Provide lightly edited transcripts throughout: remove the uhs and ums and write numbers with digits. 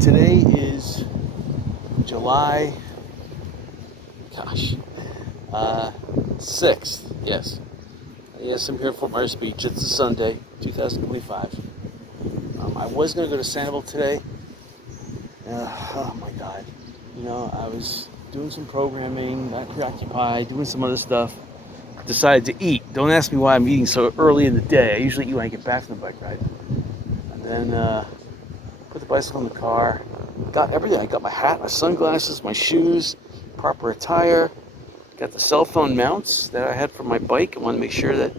Today is July, gosh, 6th, yes. Yes, I'm here at Fort Myers Beach. It's a Sunday, 2025. I was going to go to Sanibel today. Oh my God. I was doing some programming, got preoccupied, doing some other stuff. Decided to eat. Don't ask me why I'm eating so early in the day. I usually eat when I get back from the bike ride. And then put the bicycle in the car. Got everything. I got my hat, my sunglasses, my shoes, proper attire. Got the cell phone mounts that I had for my bike. I wanted to make sure that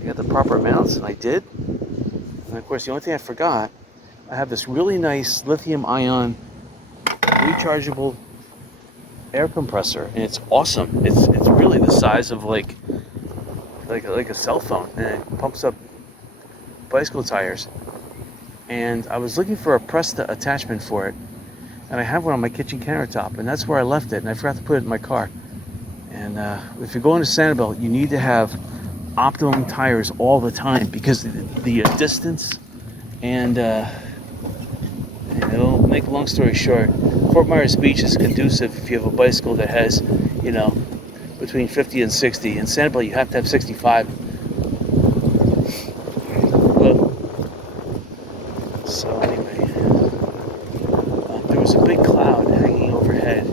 I got the proper mounts, and I did. And of course, the only thing I forgot, I have this really nice lithium-ion rechargeable air compressor, and it's awesome. It's really the size of like a cell phone, and it pumps up bicycle tires. And I was looking for a Presta attachment for it, and I have one on my kitchen countertop, and that's where I left it, and I forgot to put it in my car. And if you're going to Sanibel, you need to have optimum tires all the time, because the distance and it'll make a long story short. Fort Myers Beach is conducive if you have a bicycle that has, between 50 and 60. In Sanibel, you have to have 65. So anyway, there was a big cloud hanging overhead,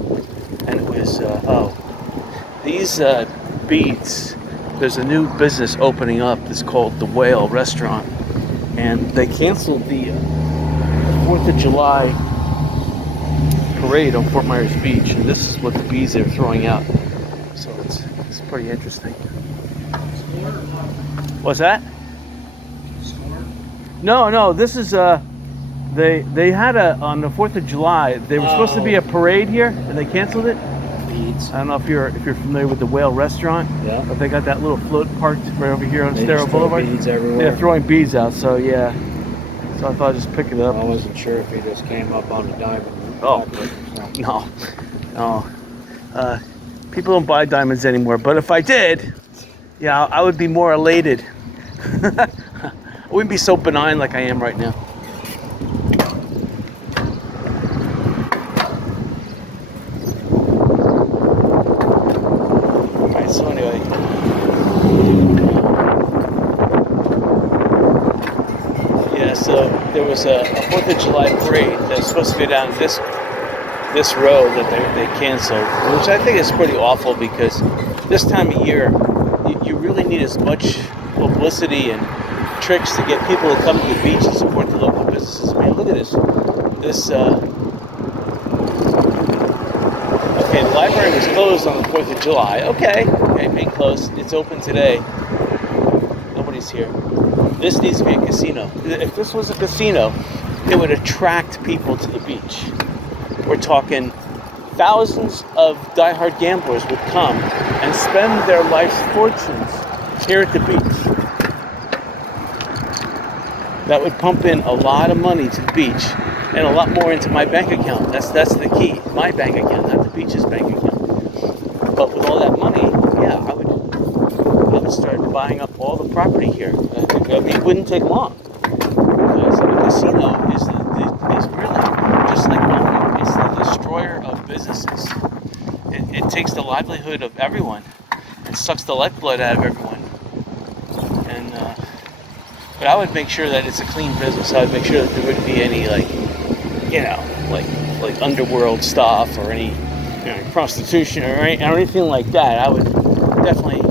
and it was, these beads, there's a new business opening up that's called the Whale Restaurant, and they canceled the 4th of July parade on Fort Myers Beach, and this is what the beads they're throwing out. So it's pretty interesting. What's that? No, this is they had on the 4th of July, they were supposed to be a parade here, and they canceled it. Beads. I don't know if you're familiar with the Whale Restaurant, Yeah. but they got that little float parked right over here on Stero Boulevard. Beads everywhere. They're throwing beads out, so yeah. So I thought I'd just pick it up. I wasn't sure if he just came up on a diamond. Oh, no. People don't buy diamonds anymore, but if I did, yeah, I would be more elated. I wouldn't be so benign like I am right now. Alright, so anyway. Yeah, so there was a 4th of July parade that was supposed to go down this road that they canceled, which I think is pretty awful, because this time of year, you really need as much publicity and tricks to get people to come to the beach and support the local businesses. I mean, look at this. Okay, the library was closed on the 4th of July. Okay, being closed. It's open today. Nobody's here. This needs to be a casino. If this was a casino, it would attract people to the beach. We're talking thousands of diehard gamblers would come and spend their life's fortunes here at the beach. That would pump in a lot of money to the beach, and a lot more into my bank account. That's the key. My bank account, not the beach's bank account. But with all that money, yeah, I would start buying up all the property here. It wouldn't take long, because a casino is really just like owning. It's the destroyer of businesses. It takes the livelihood of everyone and sucks the lifeblood out of everyone. But I would make sure that it's a clean business. I would make sure that there wouldn't be any like underworld stuff or any prostitution or anything like that. I would definitely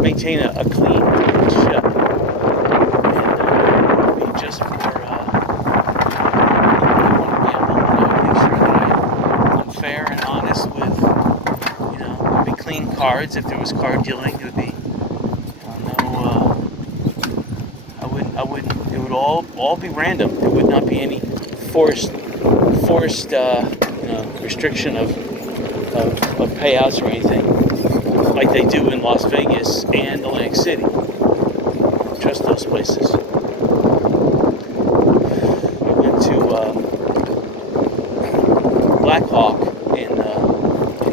maintain a clean ship, and be just for people who want to gamble. I would make sure that I'm fair and honest with, there'd be clean cards. If there was card dealing, there would be it would all be random. There would not be any forced restriction of payouts or anything like they do in Las Vegas and Atlantic City. Trust those places. I went to Black Hawk in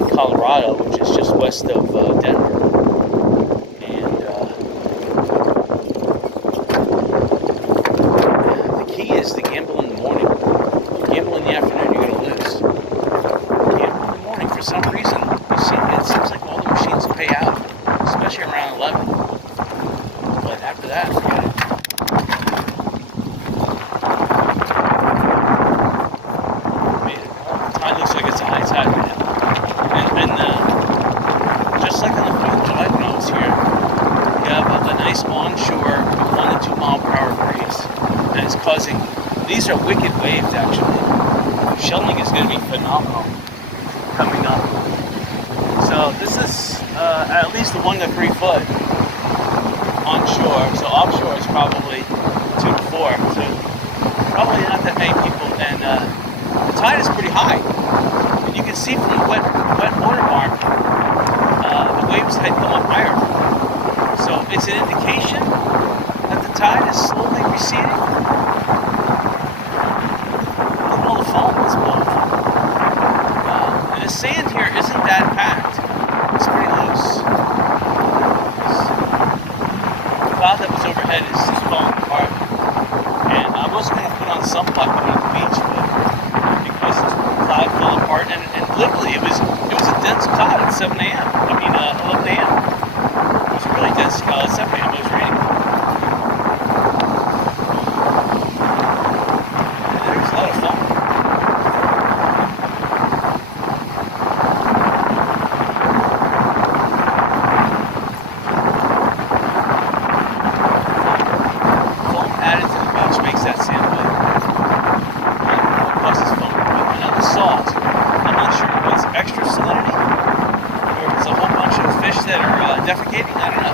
Colorado, which is just west of Denver. these are wicked waves, actually. Shelling is going to be phenomenal coming up. So this is at least 1 to 3 foot onshore. So offshore is probably 2 to 4. So probably not that many people. And the tide is pretty high. And you can see from the wet water mark, the waves had come up higher. So it's an indication that the tide is slowly receding. Look at all the foam that's blowing up. And the sand here isn't that packed. It's pretty loose. The cloud that was overhead is just falling apart. And I was going to put on sunblock going to the beach, but because the cloud fell apart, and literally it was a dense cloud at 7 a.m. 11 a.m. It was a really dense cloud at 7 a.m. It was raining. And there's a lot of foam. Foam added to the beach makes that sand wet. What causes foam? Another salt. I'm not sure if it's extra salinity or if it's a whole bunch of fish that are defecating. I don't know.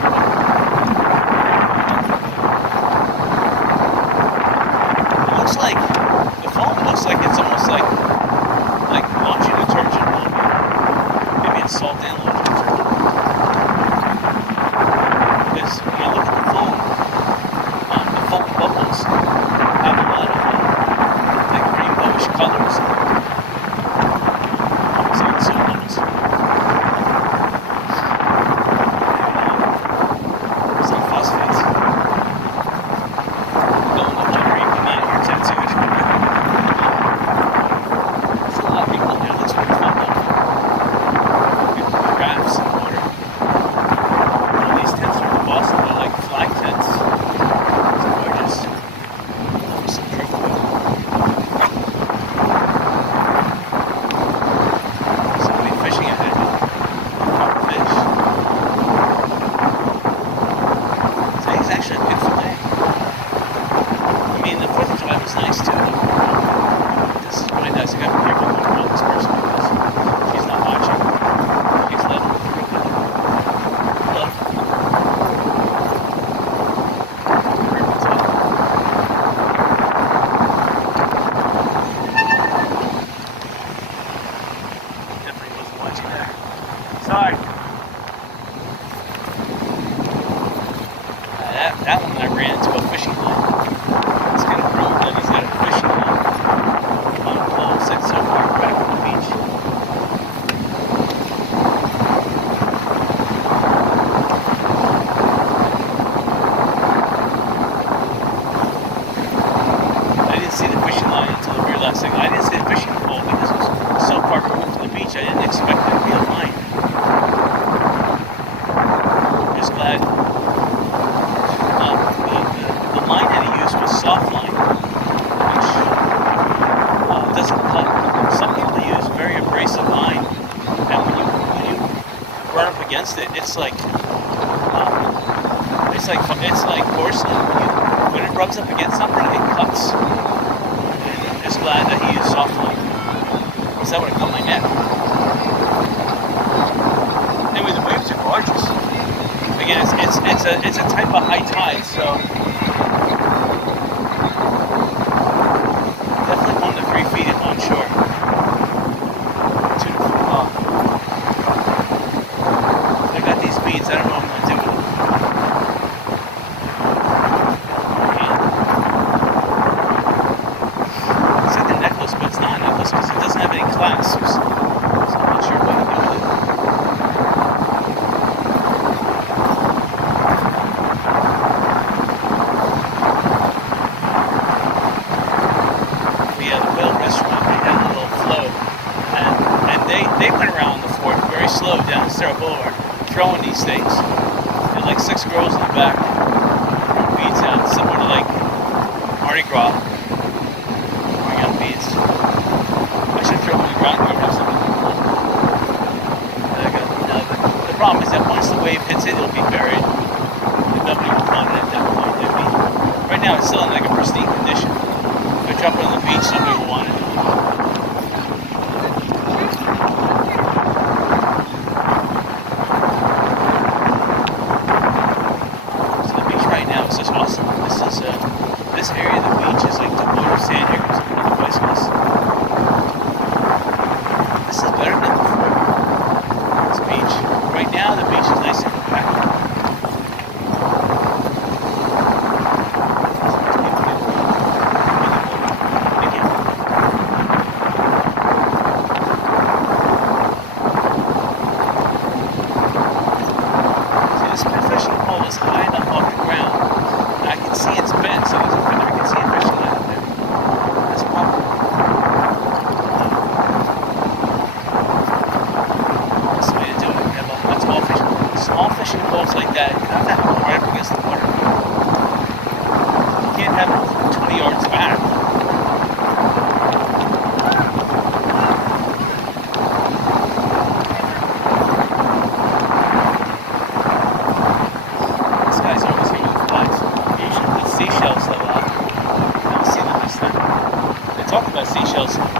It looks like the foam looks like it's almost like laundry detergent a little bit. Maybe it's salt and laundry detergent. Because when I look at the foam bubbles have a lot of like rainbowish colors. So it's so bubbles. There's some phosphates. Don't look like you come out here tattooed. There's a lot of people here. It looks pretty fun though. People with rafts in the water. These tents are in Boston. They're like flag tents. It's gorgeous. Some driftwood. Somebody fishing ahead. Proper fish. Today's actually a beautiful day. I mean, the 4th of July was nice too. This is really nice. I gotta be careful going around this person because she's not watching. She's letting me through. Love. Definitely wasn't watching there. Sorry. That one I ran into a fishing line. It's kind of rude that he's got a fishing line on a pole set so far back from the beach. I didn't see the fishing line until the very last second. I didn't see the fishing pole because it was so far removed from the beach. I didn't expect there to be a line. Just glad. The line that he used was soft line, which doesn't cut. Some people use very abrasive line, and when you run up against it, it's like porcelain. When it rubs up against something, it cuts. And I'm just glad that he used soft line, because that would have cut my neck. Anyway, the waves are gorgeous. Again, it's a type of high tide, so definitely 1 to 3 feet onshore. 2 to 4. I got these beads. I don't know what I'm gonna do with them. It's like a necklace, but it's not a necklace because it doesn't have any clasps. So I'm not sure what to do with it. They went around the 4th very slow down Sarah Boulevard, throwing these things. And like 6 girls in the back, throwing beads out, similar to like Mardi Gras, throwing out beads. I should throw them on the ground here or something. The problem is that once the wave hits it, it'll be buried. And nobody will find it at that point. Right now, it's still in like a pristine condition. If I drop it on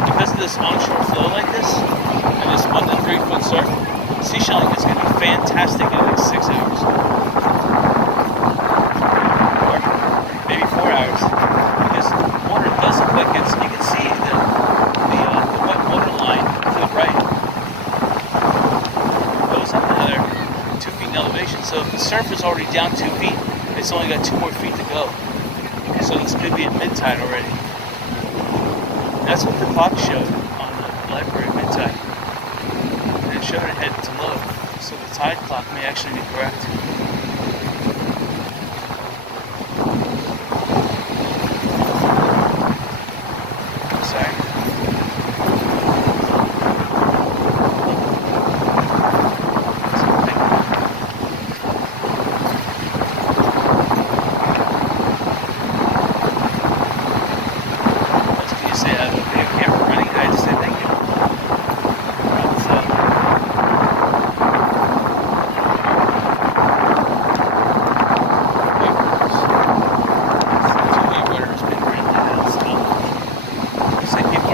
because of this onshore flow like this, and this 1 to 3 foot surf, seashelling is going to be fantastic in the next 6 hours. Or maybe 4 hours. Because the water does look like it's, you can see the wet water line to the right. It goes up another 2 feet in elevation. So if the surf is already down 2 feet, it's only got 2 more feet to go. So this could be at mid-tide already. That's what the clock showed on the library mid-tide. And it showed it headed to low. So the tide clock may actually be correct. Sorry.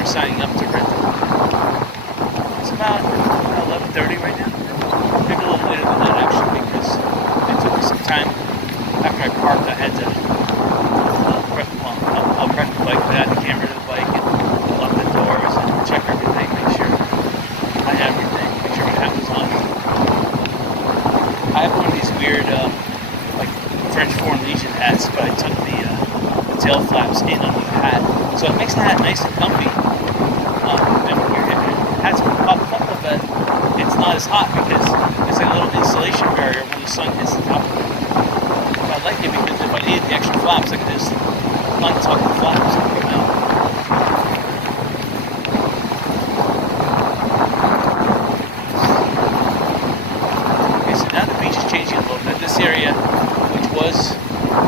Signing up to rent. It's about 11:30 right now. Maybe a little later than that actually, because it took me some time after I parked. I had to I'll prep the bike, put out the camera to the bike, and lock the doors and check everything, make sure I have everything, make sure my hat was on. I have one of these weird like French Foreign Legion hats, but I took the tail flaps in under the hat, so it makes the hat nice and comfy. And when your hat's popped up a bit, it's not as hot because it's like a little insulation barrier when the sun hits the top of it. But I like it because if I needed the extra flaps, I could just untuck the flaps and come out. Okay, so now the beach is changing a little bit. This area, which was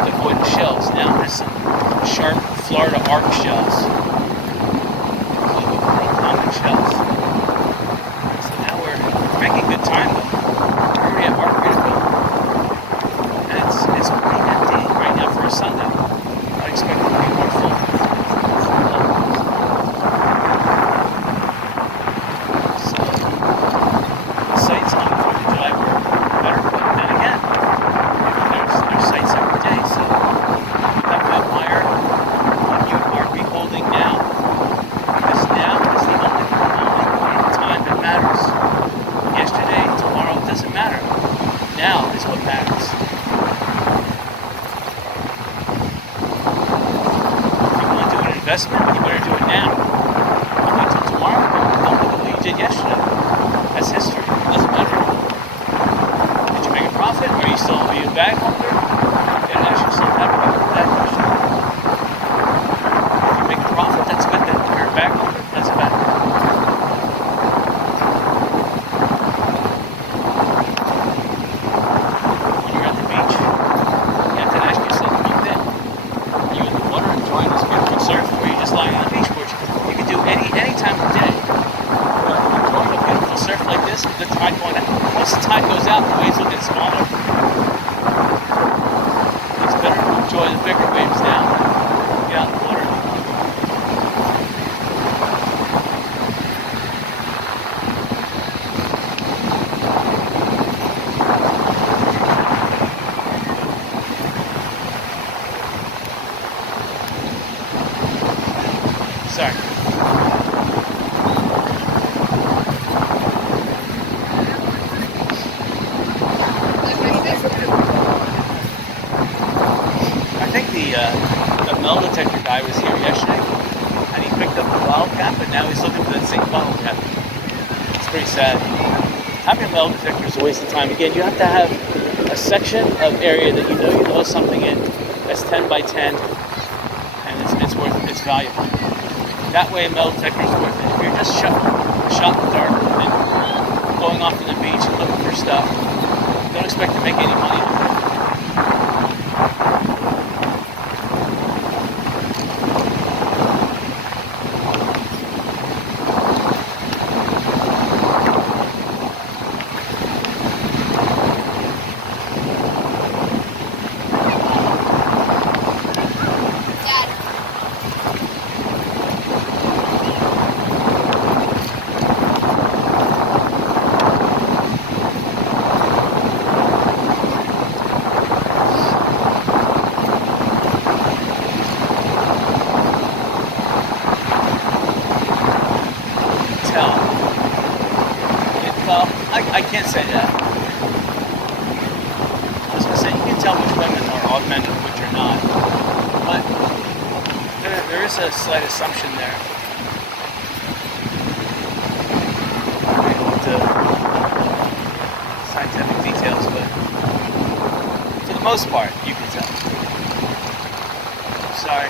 devoid of shells, now has some sharp Florida arc shells. Shells. So now we're making good time though. We're already at Margaritaville. And it's pretty empty right now for a Sunday. I expect it to be more full. So the sights on the 4th of July were better, but then again, there's sights every day, so you have to admire what you are beholding now. Because now is the only time that matters. Yesterday, tomorrow, it doesn't matter. Now is what matters. If you want to do an investment, you better do it now. Don't wait till tomorrow. Don't look at what you did yesterday. That's history. It doesn't matter. Did you make a profit? Are you still a bag holder? You gotta ask yourself that question. If you make a profit, that's good then. If you're a bag holder, that's bad. When you're at the beach, you have to ask yourself one thing. Are you in the water enjoying this beautiful surf, or are you just lying on the beach? Which you can do any time of day. But enjoying a beautiful surf like this with the tide going out. Once the tide goes out, the waves will get smaller. It's better to enjoy the bigger waves now than get out in the water. Sorry. I think the metal detector guy was here yesterday, and he picked up the bottle cap, and now he's looking for that same bottle cap. It's pretty sad. Having a metal detector is a waste of time. Again, you have to have a section of area that you know something in that's 10 by 10, and it's worth it. It's valuable. That way, a metal detector is worth it. If you're just shot in the dark and going off to the beach and looking for stuff, don't expect to make any money. I can't say that. I was gonna say you can tell which women are augmented and which are not, but there is a slight assumption there. I don't want to scientific details, but for the most part, you can tell. Sorry.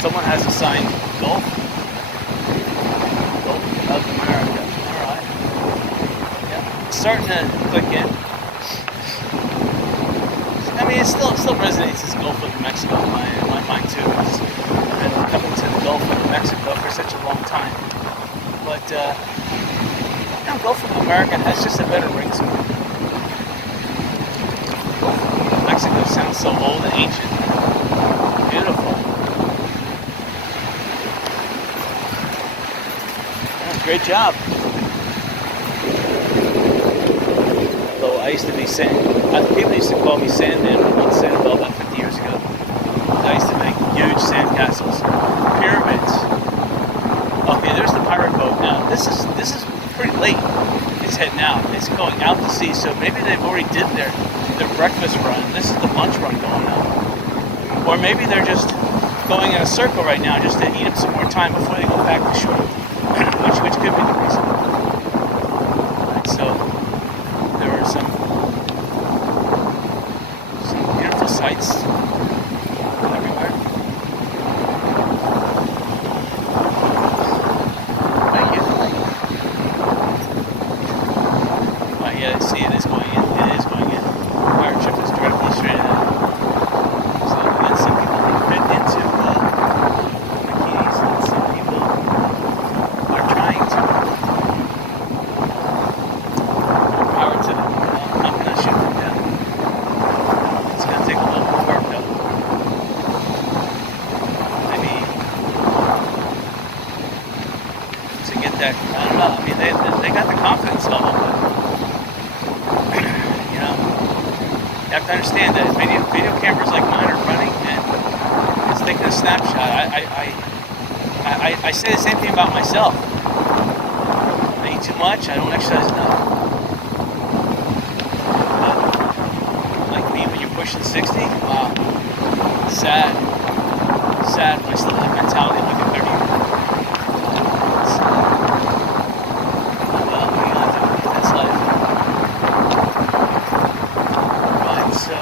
Someone has a sign, Gulf of America. Alright. Yeah. It's starting to click in. I mean, it still resonates as Gulf of Mexico in my mind too. Because I've been coming to the Gulf of Mexico for such a long time. But, Gulf of America has just a better ring to it. Gulf of Mexico sounds so old and ancient. Beautiful. Great job. Though I used to be people used to call me Sandman on Sanibel about 50 years ago. I used to make huge sand castles, pyramids. Okay, there's the pirate boat now. This is pretty late. It's heading out. It's going out to sea, so maybe they've already did their breakfast run. This is the lunch run going on. Or maybe they're just going in a circle right now just to eat up some more time before they go back to shore. which could be the reason. Right, so there are some beautiful sights everywhere. Yeah, see, it is going in. It is going in. Our trip is directly straight ahead. So then some people can fit into bikinis, and some people are trying to. Power to them. I'm going to shoot them down. It's going to take a little more work, though. Maybe to get that. I don't know. I mean, they got the confidence level, but. You have to understand that video cameras like mine are running and it's taking a snapshot. I say the same thing about myself. I eat too much, I don't exercise enough. Like me when you're pushing 60, wow. Sad when I still have that mentality like a 30-year-old. Well, what are you gonna do? That's life. So,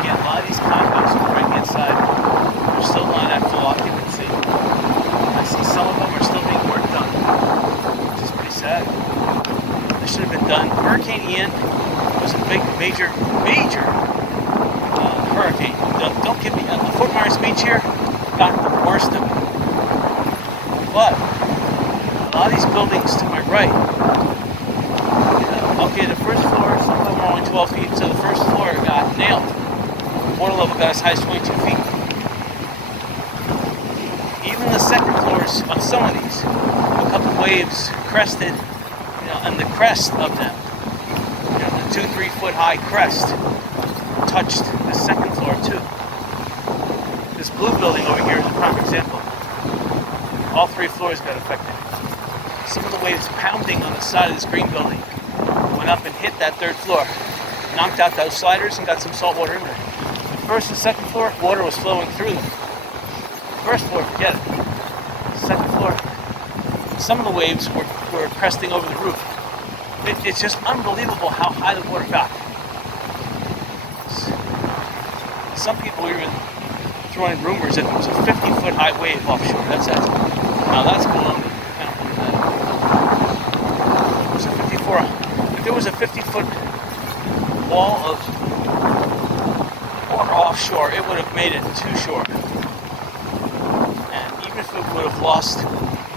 again, a lot of these condos right inside are still not at full occupancy. I see some of them are still being worked on, which is pretty sad. This should have been done. Hurricane Ian was a major hurricane. Don't give me the Fort Myers Beach here got the worst of it. But a lot of these buildings to my right. Okay, the first floor, some of them are only 12 feet, so the first floor got nailed. Water level got as high as 22 feet. Even the second floors of some of these, a couple waves crested, and the crest of them, the 2-3 foot high crest, touched the second floor too. This blue building over here is a prime example. All 3 floors got affected. Some of the waves pounding on the side of this green building went up and hit that 3rd floor, knocked out those sliders and got some salt water in there. The 1st and 2nd floor, water was flowing through them. 1st floor, forget it. 2nd floor, some of the waves were cresting over the roof. It's just unbelievable how high the water got. Some people were even throwing rumors that there was a 50-foot high wave offshore. That's now that's cool. If there was a 50-foot wall of water offshore, it would have made it to shore. And even if it would have lost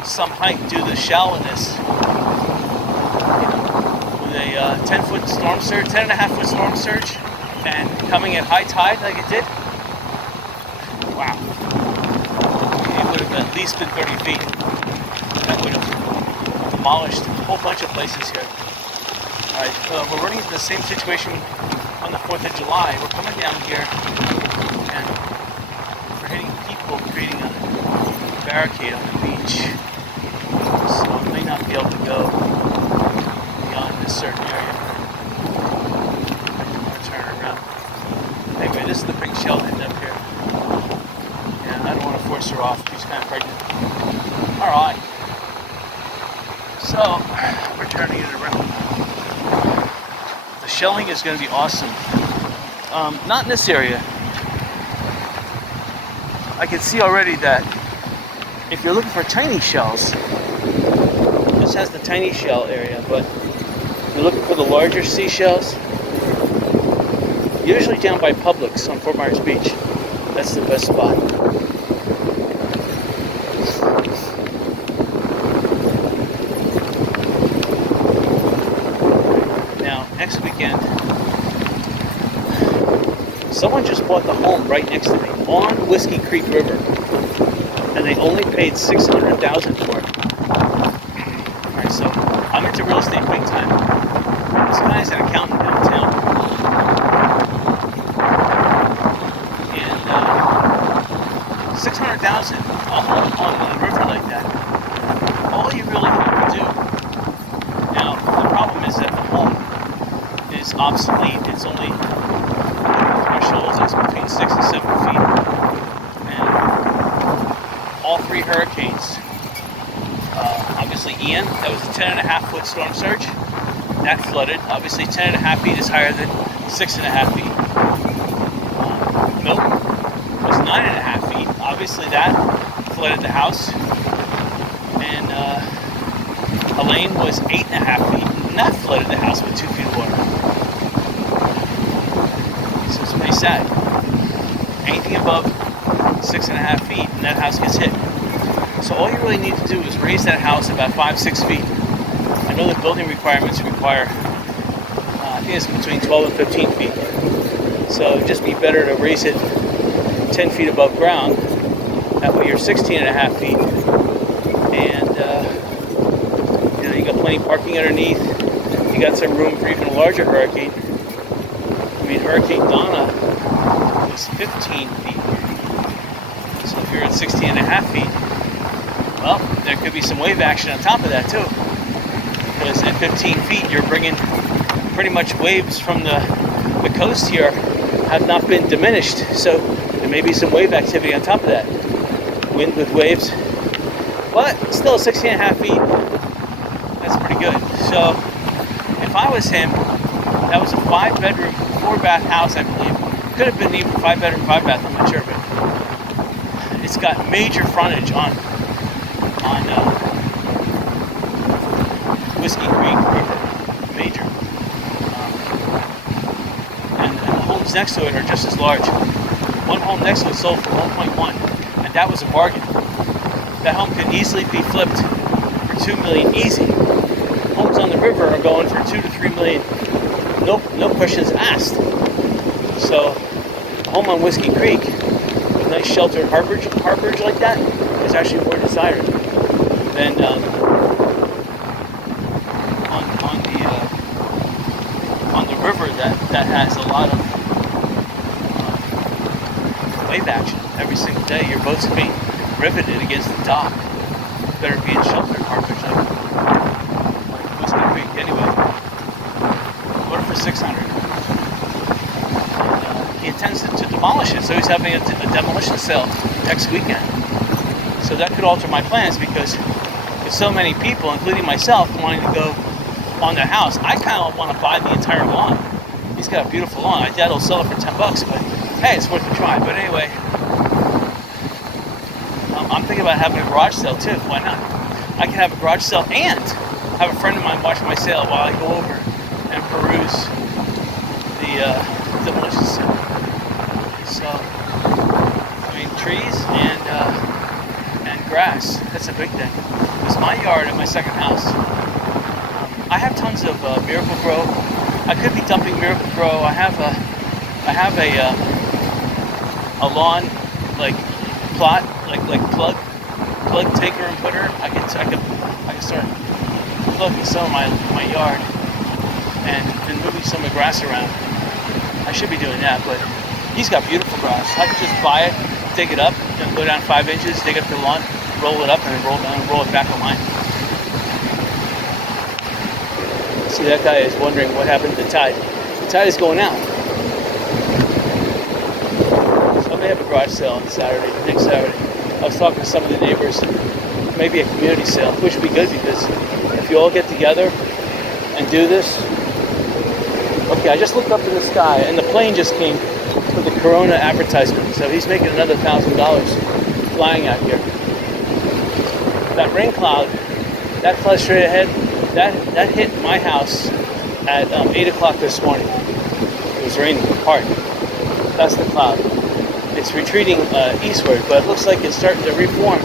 some height due to the shallowness, with a 10-foot storm surge, 10.5-foot storm surge, and coming at high tide like it did, wow. It would have at least been 30 feet. That would have demolished a whole bunch of places here. Alright, we're running into the same situation on the 4th of July. We're coming down here and we're hitting people creating a barricade on the beach. So I may not be able to go beyond this certain area. I'm going to turn around. Anyway, this is the big shell end up here. And I don't want to force her off. She's kind of pregnant. Alright. So, we're turning it around. The shelling is going to be awesome. Not in this area. I can see already that if you're looking for tiny shells, this has the tiny shell area, but if you're looking for the larger seashells, usually down by Publix on Fort Myers Beach. That's the best spot. Now, next weekend, someone just bought the home right next to me on Whiskey Creek River, and they only paid $600,000 for it. All right, so I'm into real estate big time. This guy's an accountant downtown, and $600,000 a home on a river like that. All you really have to do. Now, the problem is that the home is obsolete. It's only thresholds is between 6 and 7 feet, and all 3 hurricanes. Obviously Ian, that was a 10.5 foot storm surge. That flooded. Obviously 10.5 feet is higher than 6.5 feet. Milton was 9.5 feet. Obviously that flooded the house. And Elaine was 8.5 feet. And that flooded the house with 2 feet of water. So it's pretty sad. Anything above 6.5 feet and that house gets hit. So all you really need to do is raise that house about 5-6 feet. I know the building requirements require, I think it's between 12 and 15 feet. So it'd just be better to raise it 10 feet above ground. That way you're 16.5 feet. And you got plenty of parking underneath. You got some room for even a larger hurricane. I mean, Hurricane Donna was 15 feet. So if you're at 16.5 feet, well, there could be some wave action on top of that too. Because at 15 feet, you're bringing pretty much waves from the coast here have not been diminished. So there may be some wave activity on top of that. Wind with waves. But still 16.5 feet, that's pretty good. So if I was him, that was a 5-bedroom, 4-bath house, I believe. Could have been even 5-bedroom, 5-bath, I'm not sure, but it's got major frontage on Whiskey Creek River, major. And the homes next to it are just as large. One home next to it sold for 1.1, and that was a bargain. That home could easily be flipped for $2 million easy. Homes on the river are going for $2 to $3 million, no questions asked. So, a home on Whiskey Creek, with nice sheltered harborage like that, is actually more desired than on the river that has a lot of wave action every single day. Your boat's being riveted against the dock. Better be in sheltered harborage like Whiskey Creek. Anyway, order for $600. He intends to demolish it, so he's having a demolition sale next weekend. So that could alter my plans because there's so many people, including myself, wanting to go on their house. I kind of want to buy the entire lawn. He's got a beautiful lawn. My dad will sell it for $10, but hey, it's worth a try. But anyway, I'm thinking about having a garage sale too. Why not? I can have a garage sale and have a friend of mine watch my sale while I go over and peruse the demolition sale. So, I mean, trees and grass, that's a big thing. It's my yard at my second house. I have tons of Miracle Grow. I could be dumping Miracle Grow. I have a lawn plot, plug taker and putter. I can start plugging some of my yard. and been moving some of the grass around. I should be doing that, but he's got beautiful grass. I could just buy it, dig it up, go down 5 inches, dig up the lawn, roll it up, and then roll down and roll it back on mine. See, that guy is wondering what happened to the tide. The tide is going out. So I may have a garage sale on Saturday, next Saturday. I was talking to some of the neighbors, maybe a community sale, which would be good because if you all get together and do this. Okay, I just looked up in the sky and the plane just came with the Corona advertisement. So he's making another $1,000 flying out here. That rain cloud, that cloud straight ahead, that hit my house at 8 o'clock this morning. It was raining hard. That's the cloud. It's retreating eastward, but it looks like it's starting to reform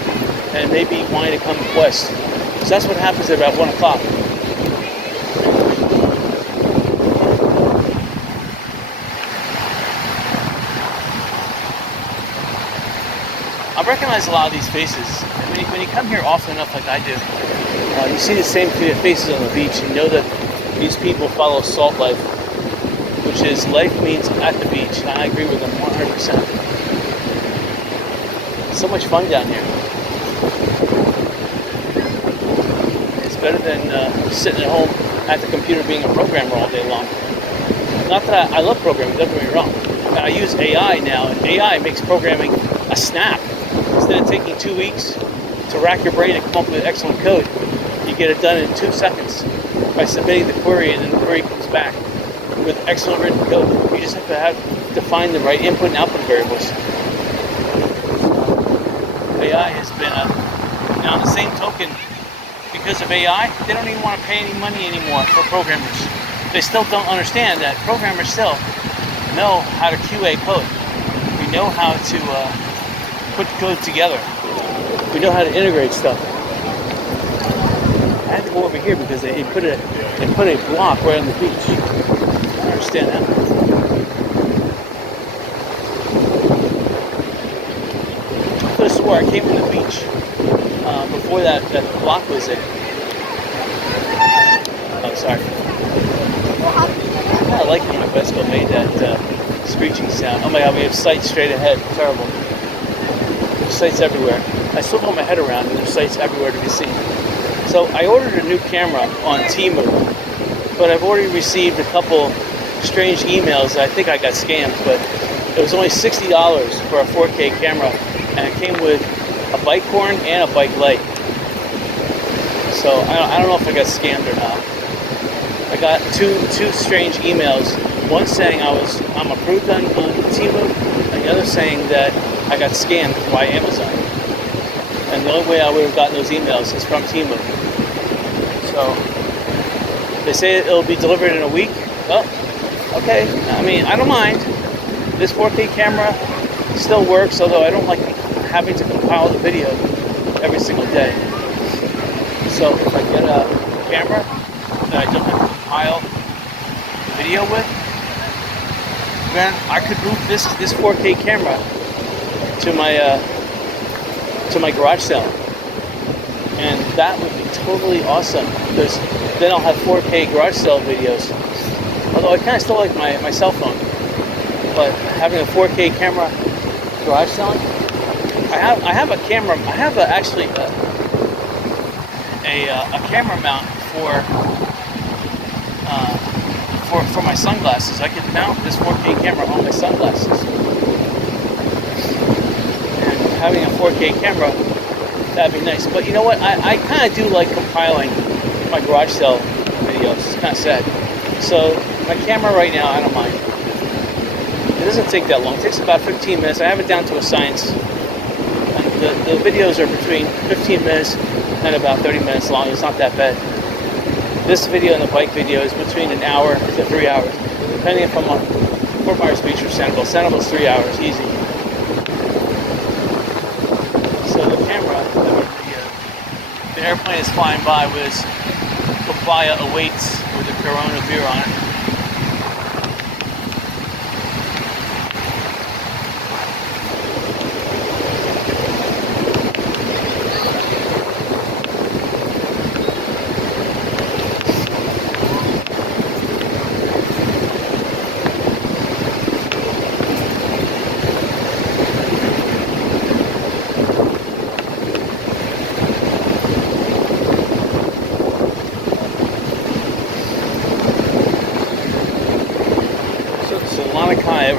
and maybe wanting to come west. So that's what happens at about 1 o'clock. I recognize a lot of these faces. When you come here often enough like I do, you see the same faces on the beach. You know that these people follow salt life, which is life means at the beach. And I agree with them 100%. It's so much fun down here. It's better than sitting at home at the computer being a programmer all day long. Not that I love programming, don't get me wrong. I use AI now, and AI makes programming a snap. Instead of taking 2 weeks to rack your brain and come up with excellent code, you get it done in 2 seconds by submitting the query, and then the query comes back with excellent written code. You just have to find the right input and output variables. AI has been now on the same token, because of AI, they don't even want to pay any money anymore for programmers. They still don't understand that programmers still know how to QA code. We know how to put code together. We know how to integrate stuff. I had to go over here because they put a block right on the beach. I don't understand that. I could have swore I came from the beach before that block was in. Oh, sorry. I like when my bicycle made that screeching sound. Oh my god, we have sights straight ahead. Terrible. There's sights everywhere. I still got my head around and there's sights everywhere to be seen. So I ordered a new camera on Temu, but I've already received a couple strange emails. I think I got scammed, but it was only $60 for a 4K camera, and it came with a bike horn and a bike light. So I don't know if I got scammed or not. I got two strange emails. One saying I'm approved on Temu, and the other saying that I got scammed by Amazon. And the only way I would have gotten those emails is from Temu. So they say it'll be delivered in a week. Well, okay. I mean, I don't mind. This 4K camera still works, although I don't like having to compile the video every single day. So if I get a camera that I don't have to compile the video with, then I could move this 4K camera to my garage sale, and that would be totally awesome because then I'll have 4K garage sale videos. Although I kind of still like my cell phone, but having a 4K camera garage selling, I have a camera. I have actually a camera mount for my sunglasses. I could mount this 4K camera on my sunglasses. And having a 4K camera, that'd be nice. But you know what? I kind of do like compiling my garage sale videos. It's kind of sad. So my camera right now, I don't mind. It doesn't take that long. It takes about 15 minutes. I have it down to a science. And the videos are between 15 minutes and about 30 minutes long. It's not that bad. This video and the bike video is between an hour to 3 hours, depending if I'm on Fort Myers Beach or Sanibel. Sanibel's 3 hours, easy. So the camera, the airplane is flying by with Papaya Awaits with the Corona beer on it.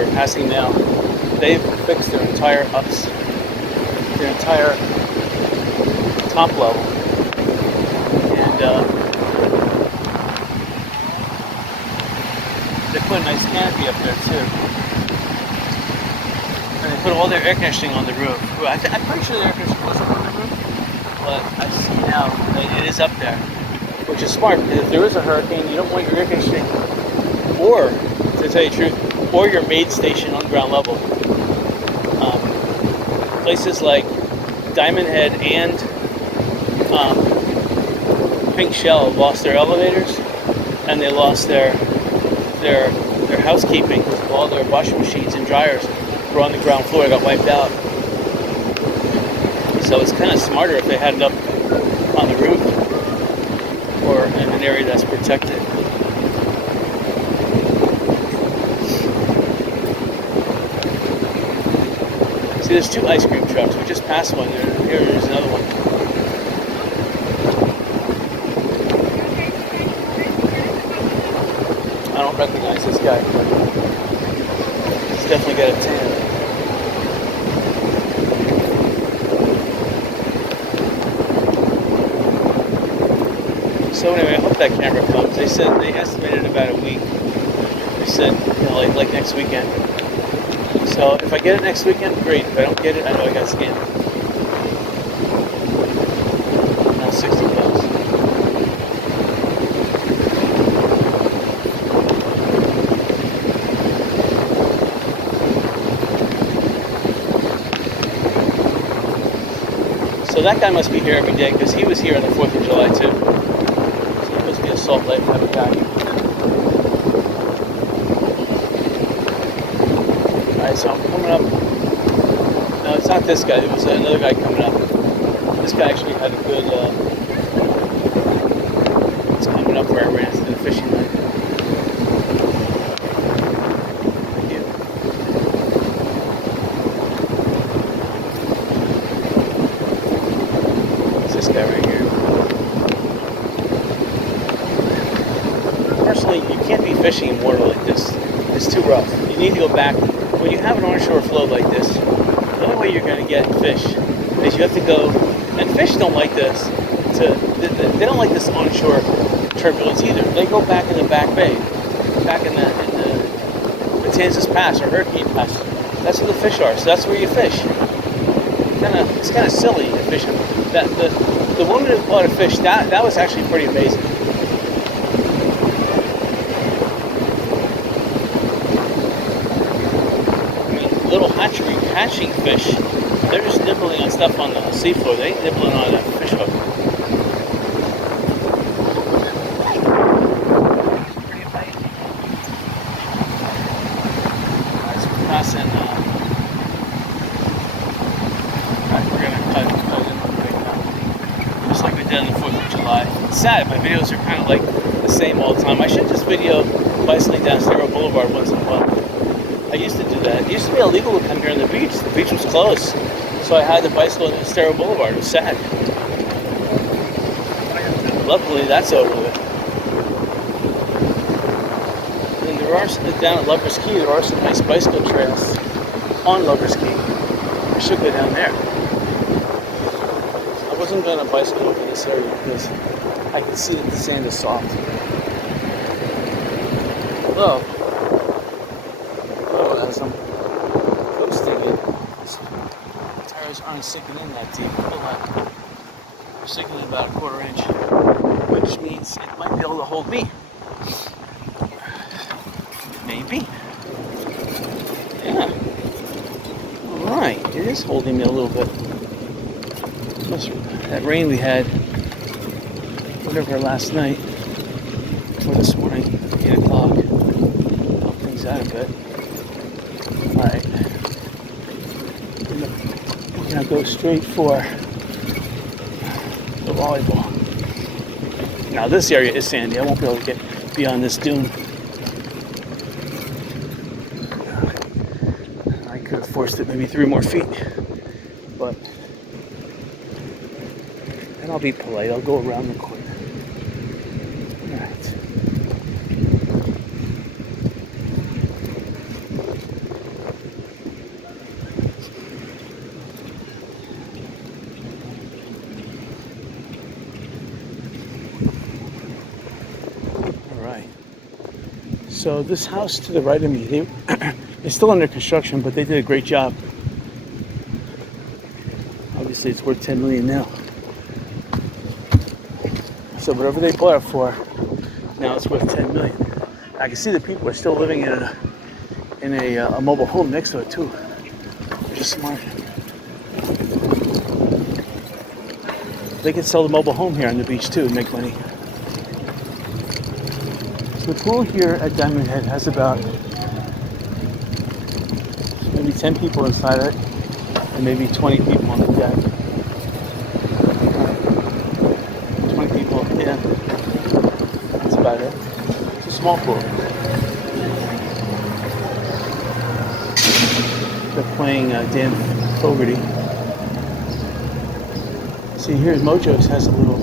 were passing now, they've fixed their entire top level, and they put a nice canopy up there too. And they put all their air conditioning on the roof. Well, I'm pretty sure the air conditioning wasn't on the roof, but I see now that it is up there, which is smart because if there is a hurricane, you don't want your air conditioning, or, to tell you the truth, or your maid station on ground level. Places like Diamond Head and Pink Shell lost their elevators, and they lost their housekeeping. All their washing machines and dryers were on the ground floor, got wiped out. So it's kind of smarter if they had it up on the roof or in an area that's protected. See, there's 2 ice cream trucks. We just passed one. Here's another one. I don't recognize this guy, but he's definitely got a tan. So anyway, I hope that camera comes. They said they estimated about a week. They said, like next weekend. So if I get it next weekend, great. If I don't get it, I know I got scammed. Now $60. So that guy must be here every day because he was here on the 4th of July too. So he must be a Salt Lake type of guy. Alright, so I'm coming up. No, it's not this guy. It was another guy coming up. This guy actually had a good. It's coming up where I ran into the fishing line. Thank you. It's this guy right here. Personally, you can't be fishing in water like this. It's too rough. You need to go back. When you have an onshore flow like this, the only way you're going to get fish is you have to go, and fish don't like this. They don't like this onshore turbulence either. They go back in the back bay, back in the Matanzas Pass or Hurricane Pass. That's where the fish are. So that's where you fish. It's kind of silly to fish them. The woman who caught a fish, that was actually pretty amazing. Little hatching fish, they're just nibbling on stuff on the seafloor. They ain't nibbling on a fish hook. Pretty amazing. As we're passing, we're gonna cut in right now. Just like we did on the 4th of July. It's sad, my videos are kind of like the same all the time. I should just video bicycling down Stero Boulevard once in a while. I used to do that. It used to be illegal to come here on the beach. The beach was closed. So I had to bicycle to Stero Boulevard. It was sad. Luckily, that's over with. And there are, down at Lover's Key, there are some nice bicycle trails on Lover's Key. I should go down there. I wasn't going to bicycle over this area because I can see that the sand is soft. Although, as I'm coasting it, the tires aren't sinking in that deep. Hold on. They're sinking in about a 1/4 inch, which means it might be able to hold me. Maybe. Yeah. Alright, it is holding me a little bit. That rain we had, whatever, last night, or this morning, 8 o'clock, helped things out a bit. Alright, we're going to go straight for the volleyball. Now this area is sandy. I won't be able to get beyond this dune. I could have forced it maybe 3 more feet, but and I'll be polite. I'll go around the corner. Alright. So this house to the right of me, it's still under construction, but they did a great job. Obviously, it's worth 10 million now. So whatever they bought it for, now it's worth 10 million. I can see the people are still living in a mobile home next to it too, which is smart. They could sell the mobile home here on the beach too and make money. So the pool here at Diamond Head has about maybe 10 people inside it and maybe 20 people on the deck. 20 people, yeah. That's about it. It's a small pool. They're playing Dan Fogarty. See, here's Mojo's has a little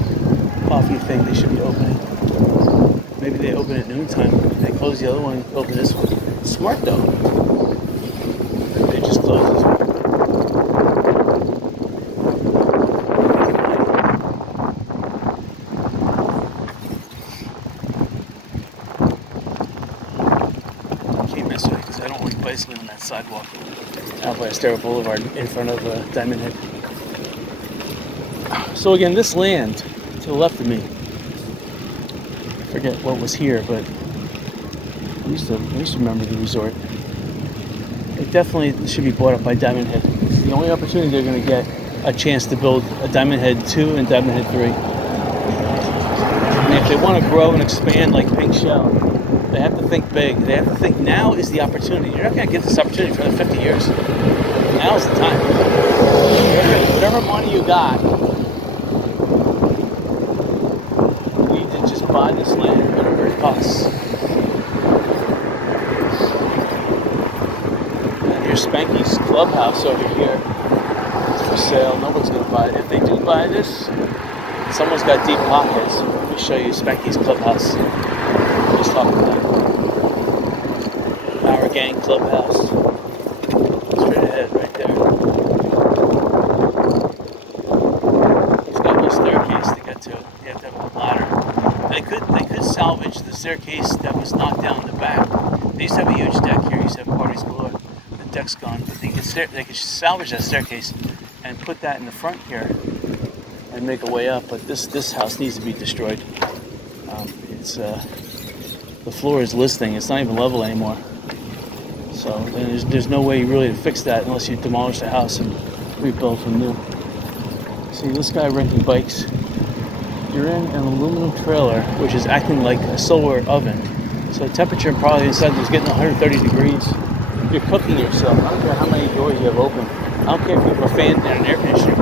coffee thing they should be opening. Maybe they open at noontime. They close the other one and open this one. Smart though. They just close this one. I can't mess with it because I don't like bicycling on that sidewalk out by Estero Boulevard in front of Diamond Head. So again, this land to the left of me, I forget what was here, but I used to remember the resort. It definitely should be bought up by Diamond Head. It's the only opportunity they're going to get a chance to build a Diamond Head 2 and Diamond Head 3. And if they want to grow and expand like Pink Shell, they have to think big. They have to think now is the opportunity. You're not going to get this opportunity for another 50 years. Now's the time. Whatever money you got, buy this land, whatever it costs. And here's Spanky's clubhouse over here. It's for sale. Nobody's going to buy it. If they do buy this, someone's got deep pockets. Let me show you Spanky's clubhouse. Just talking about Our Gang clubhouse. Straight ahead, right there. He's got no staircase to get to. You have to have a ladder. They could salvage the staircase that was knocked down in the back. They used to have a huge deck here. Used to have parties galore. The deck's gone, but they could salvage that staircase and put that in the front here and make a way up. But this house needs to be destroyed. The floor is listing. It's not even level anymore. So there's no way really to fix that unless you demolish the house and rebuild from new. See, this guy renting bikes. You're in an aluminum trailer, which is acting like a solar oven. So the temperature probably inside is getting 130 degrees. You're cooking yourself. I don't care how many doors you have open. I don't care if you have a fan and an air conditioner.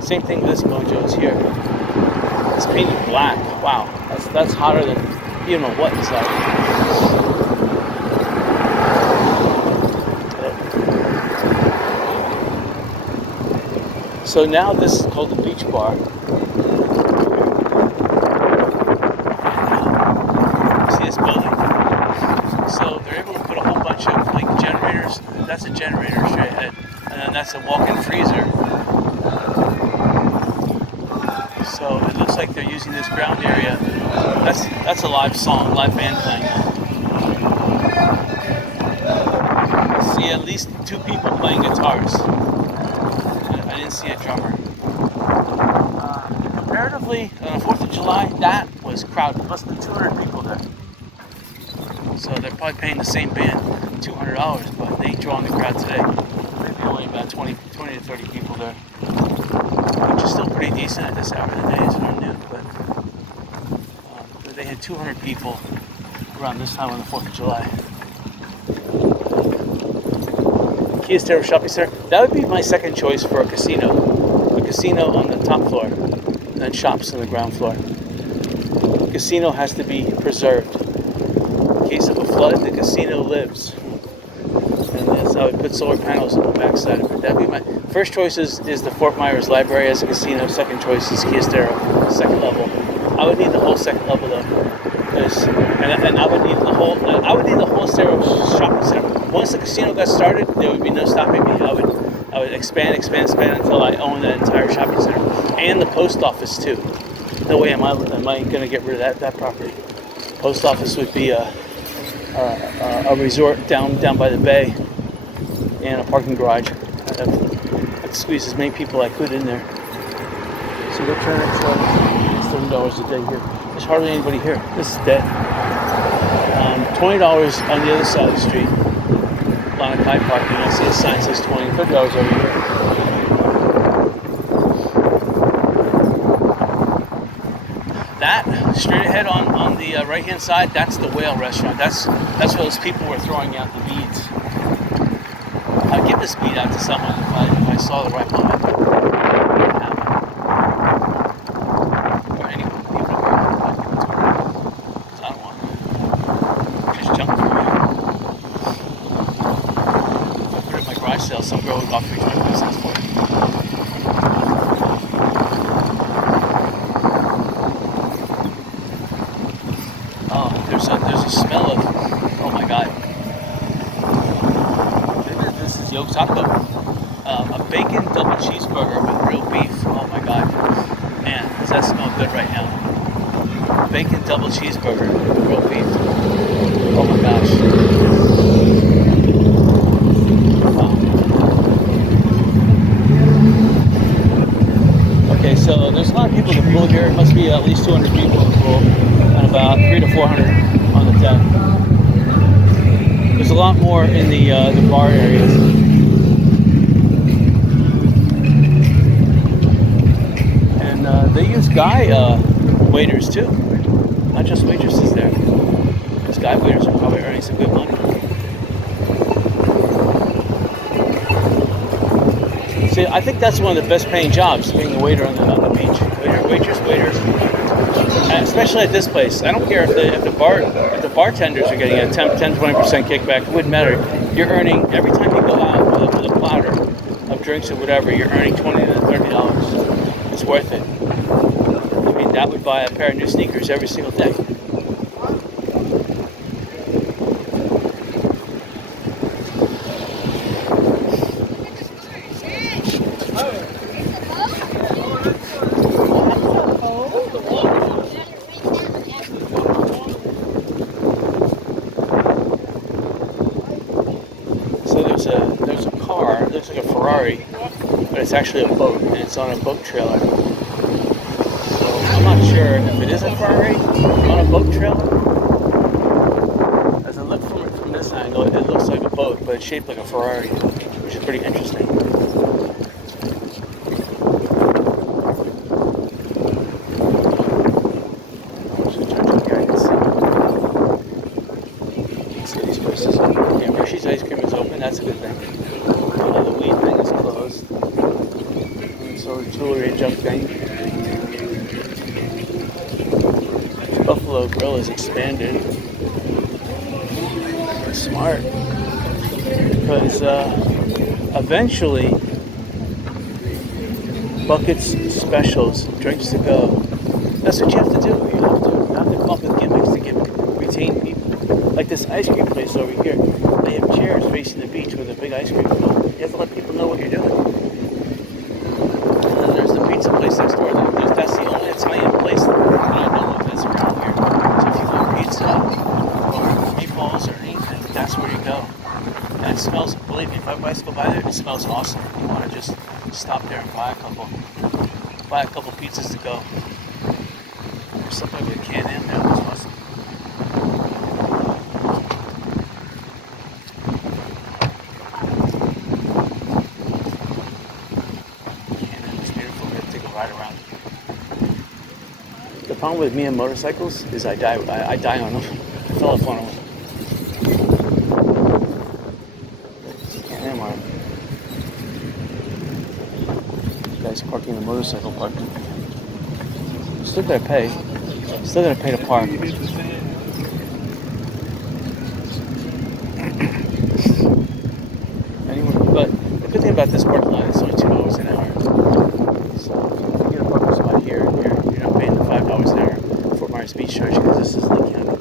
Same thing with this Mojo's here. It's painted black. Wow, that's hotter than you don't know what inside. So now this is called the beach bar. That's a generator straight ahead, and then that's a walk-in freezer. So it looks like they're using this ground area. That's a live song, live band playing. I see at least 2 people playing guitars. I didn't see a drummer. Comparatively, on the 4th of July, that was crowded. Less than 200 people there. So they're probably paying the same band $200, but they draw in the crowd today. Maybe only about 20 to 30 people there, which is still pretty decent at this hour of the day. It's around noon, but they had 200 people around this time on the 4th of July. Kia Estero Shopping Center. That would be my second choice for a casino. A casino on the top floor, and then shops on the ground floor. The casino has to be preserved. In case of a flood, the casino lives. And that's how we put solar panels on the backside of it. That'd be my first choice is the Fort Myers Library as a casino. Second choice is Kia Estero, second level. I would need the whole second level though, and I would need the whole Estero shopping center. Once the casino got started, there would be no stopping me. I would expand until I own that entire shopping center and the post office too. No way am I going to get rid of that property. Post office would be a resort down by the bay and a parking garage. I'd squeeze as many people I could in there. So they're trying to charge $7 a day here. There's hardly anybody here. This is dead. $20 on the other side of the street. Line of high parking. I see a sign says $20, $30 over here. That straight ahead on the right hand side, that's the whale restaurant. That's where those people were throwing out the beads. I'd give this bead out to someone if I saw the right moment. Or anyone, even a girl. I'd give it to her. Because I don't want just junk for me. If I put it in my garage sale, some girl would offer me 25 cents for it. Oh, there's a smell of, oh my god. This is Yo Taco. A bacon double cheeseburger with real beef. Oh my god. Man, does that smell good right now? Bacon double cheeseburger with real beef. Oh my gosh. Wow. Okay, so there's a lot of people in the pool here. It must be at least 200 people in the pool. And about 300 to 400 on the deck. There's a lot more in the bar areas. And they use guy waiters too, not just waitresses there. Those guy waiters are probably earning some good money. See, I think that's one of the best paying jobs, being a waiter on the beach. Waiters. And especially at this place. I don't care if the bartenders are getting a 10-20% kickback. It wouldn't matter. You're earning, every time you go out with a platter of drinks or whatever, you're earning $20 to $30. It's worth it. I mean, that would buy a pair of new sneakers every single day. There's a car, it looks like a Ferrari, but it's actually a boat, and it's on a boat trailer. So I'm not sure if it is a Ferrari on a boat trailer. As I look from this angle, it looks like a boat, but it's shaped like a Ferrari, which is pretty interesting. So these places are open. Okay, Hershey's ice cream is open, that's a good thing. The weed thing is closed. And so the jewelry and junk thing. Buffalo Grill is expanded. Smart. Because eventually, buckets, specials, drinks to go. That's what you have to do. You have to come up with gimmicks to retain people. Like this ice cream place over here. They have chairs facing the beach with a big ice cream cone. You have to let people know what you're doing. And then there's the pizza place next door. That's the only Italian place that I know of that's around here. So if you want pizza or meatballs or anything, that's where you go. And it smells, believe me, if I go by there, it smells awesome. You want to just stop there and buy a couple pizzas to go. There's something with a Can-Am there, that's awesome. The problem with me and motorcycles is I die on them. I fell off one of them. Can-Am arm. Guys parking the motorcycle park. Still gotta pay. Still gotta pay to park. But the good thing about this parking lot is it's only $2 an hour. So if you get a parking spot here, you're not paying the $5 an hour for Myers Beach charge because this is Lake County.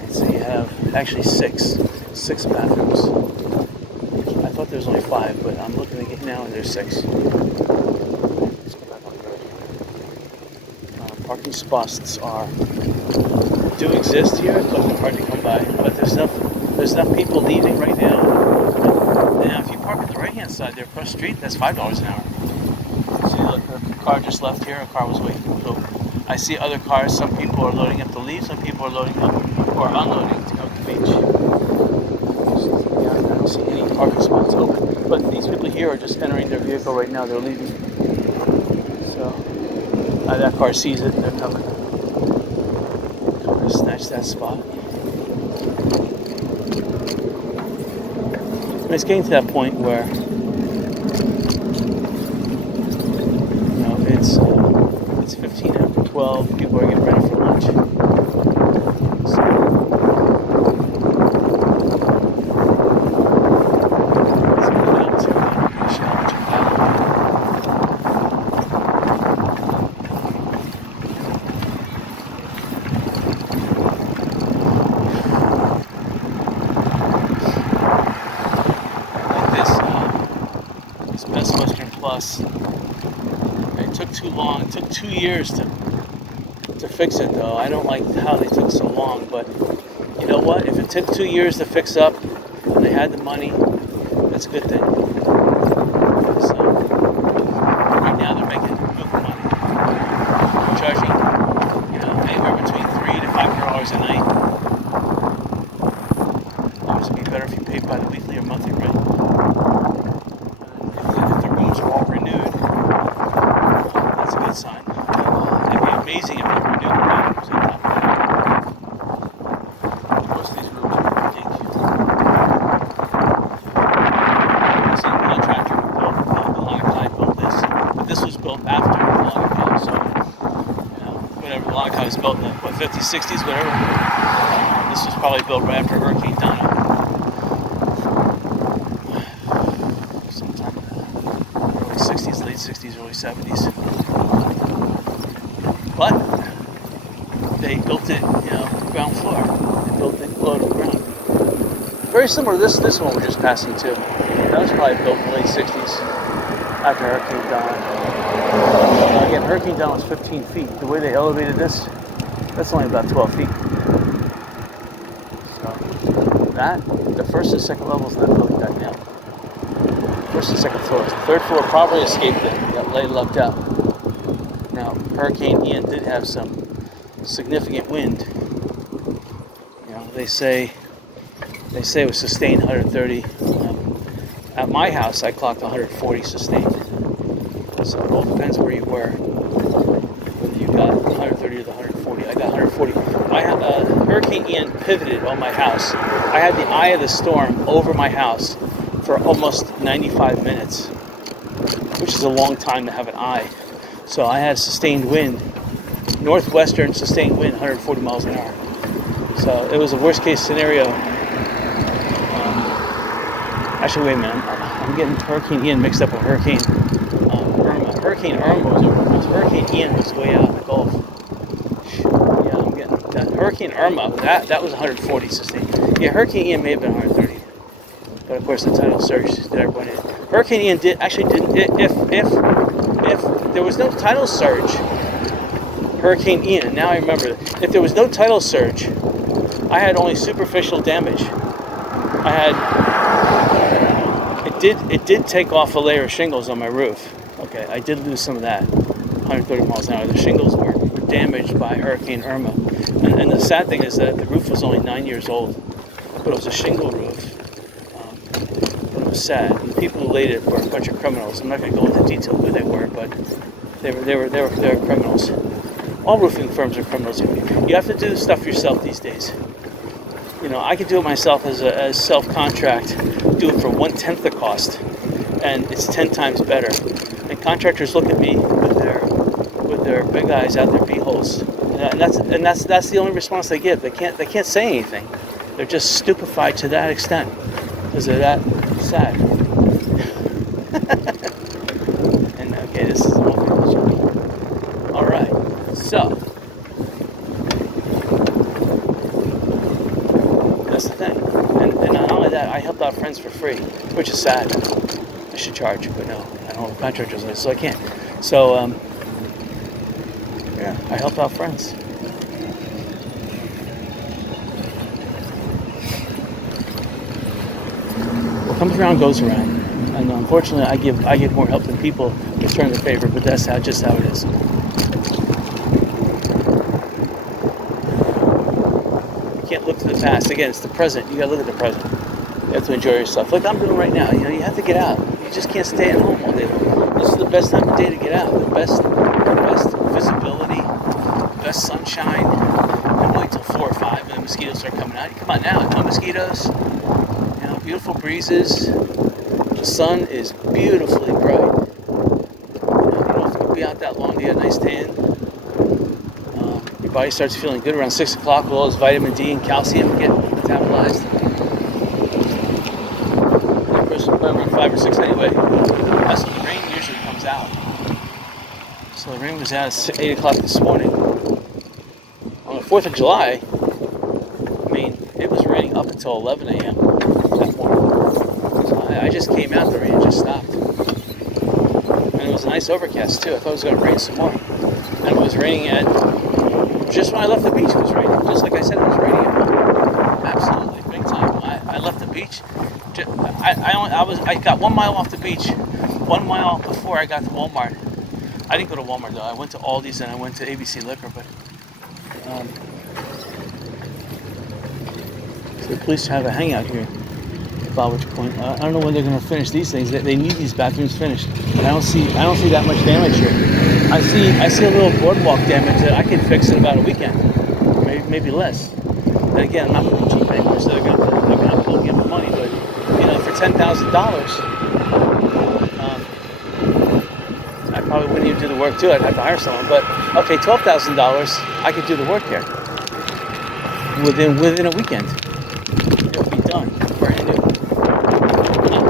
And so you have actually six bathrooms. I thought there was only 5, but I'm looking at it now and there's 6. Let's go back on the road. Parking spots are do exist here, but they're hard to come by. But there's enough people leaving right now. Now, if you park at the right-hand side there across the street, that's $5 an hour. See, look, a car just left here. A car was waiting. So I see other cars. Some people are loading up to leave. Some people are loading up or unloading to go to the beach. Yeah, I don't see any parking spots open. But these people here are just entering their vehicle right now. They're leaving. So that car sees it and they're coming. Coming to snatch that spot. And it's getting to that point where it's 15 after 12. People are getting ready for lunch. Best Western Plus. It took too long. It took 2 years to fix it, though. I don't like how they took so long, but you know what? If it took 2 years to fix up and they had the money, that's a good thing. So right now they're making good money. They're charging, anywhere between $3 to $500 a night. It would be better if you paid by the weekly or monthly rate. All renewed. That's a good sign. It'd be amazing if they renewed the rooms on top of that. Most of these rooms are pink. The same contractor who built the Lanakai built this, but this was built after the Lanakai, so whatever the Lanakai was built in the 50s, 60s, whatever. This was probably built right after Hurricane Donna. Late 60s, early 70s. But they built it, ground floor. They built it below the ground. Very similar to this one we're just passing to. That was probably built in the late 60s after Hurricane Donna. Again, Hurricane Donna was 15 feet. The way they elevated this, that's only about 12 feet. So the first and second levels of that building got nailed. First and second floors. The third floor probably escaped it. Got lucked out. Now, Hurricane Ian did have some significant wind. They say it was sustained 130. At my house, I clocked 140 sustained. So it all depends where you were. Whether you got 130 or the 140. I got 140. Hurricane Ian pivoted on my house. I had the eye of the storm over my house for almost 95 minutes, which is a long time to have an eye. So I had sustained wind, northwestern sustained wind, 140 miles an hour. So it was a worst case scenario. Actually, wait a minute, I'm getting Hurricane Ian mixed up with Hurricane Irma. Hurricane Irma was Hurricane Ian was way out in the Gulf. Yeah, I'm getting that. Hurricane Irma, that was 140 sustained. Yeah, Hurricane Ian may have been 130. But of course, the tidal surge did everyone in. Hurricane Ian didn't. If there was no tidal surge, Hurricane Ian. Now I remember. If there was no tidal surge, I had only superficial damage. It did take off a layer of shingles on my roof. Okay, I did lose some of that. 130 miles an hour. The shingles were damaged by Hurricane Irma, and the sad thing is that the roof was only 9 years old, but it was a shingle roof. It was sad. The people who laid it were a bunch of criminals. I'm not going to go into detail who they were, but they were criminals. All roofing firms are criminals. You have to do stuff yourself these days. I could do it myself as self-contract, do it for 1/10 the cost, and it's 10 times better. And contractors look at me with their big eyes out their beeholes, and that's the only response they give. They can't say anything. They're just stupefied to that extent because they're that sad. And okay, this is all good. All right, so. That's the thing. And not only that, I helped out friends for free, which is sad. I should charge, but no, I don't have a contractor's list, so I can't. So, yeah, I helped out friends. comes around, goes around. And unfortunately, I give more help than people return the favor, but that's just how it is. You can't look to the past. Again, it's the present. You gotta look at the present. You have to enjoy yourself. Like I'm doing right now. You have to get out. You just can't stay at home all day long. This is the best time of day to get out. The best visibility, best sunshine. Don't wait till 4 or 5 when the mosquitoes start coming out. You come out now, no mosquitoes. Beautiful breezes. The sun is beautifully bright. You don't have to be out that long to get a nice tan. Your body starts feeling good around 6 o'clock with all this vitamin D and calcium get metabolized. And of course, around 5 or 6 anyway. That's when the rain usually comes out. So the rain was out at 8 o'clock this morning. On the 4th of July, it was raining up until 11 a.m. that morning. So I just came out, the rain just stopped. And it was a nice overcast too. I thought it was going to rain some more. And it was raining just when I left the beach, it was raining. Just like I said, it was raining. Absolutely, big time. I left the beach. I got 1 mile off the beach. 1 mile before I got to Walmart. I didn't go to Walmart though. I went to Aldi's and I went to ABC Liquor, but so the police have a hangout here at Baldwin Point. I don't know when they're going to finish these things. They need these bathrooms finished. I don't see that much damage here. I see a little boardwalk damage that I could fix in about a weekend, maybe less. And again, I'm not going to be cheap anymore, so they're going to give me money. But for $10,000, I probably wouldn't even do the work too. I'd have to hire someone. But okay, $12,000, I could do the work here within a weekend. It'll be done, brand new. I'm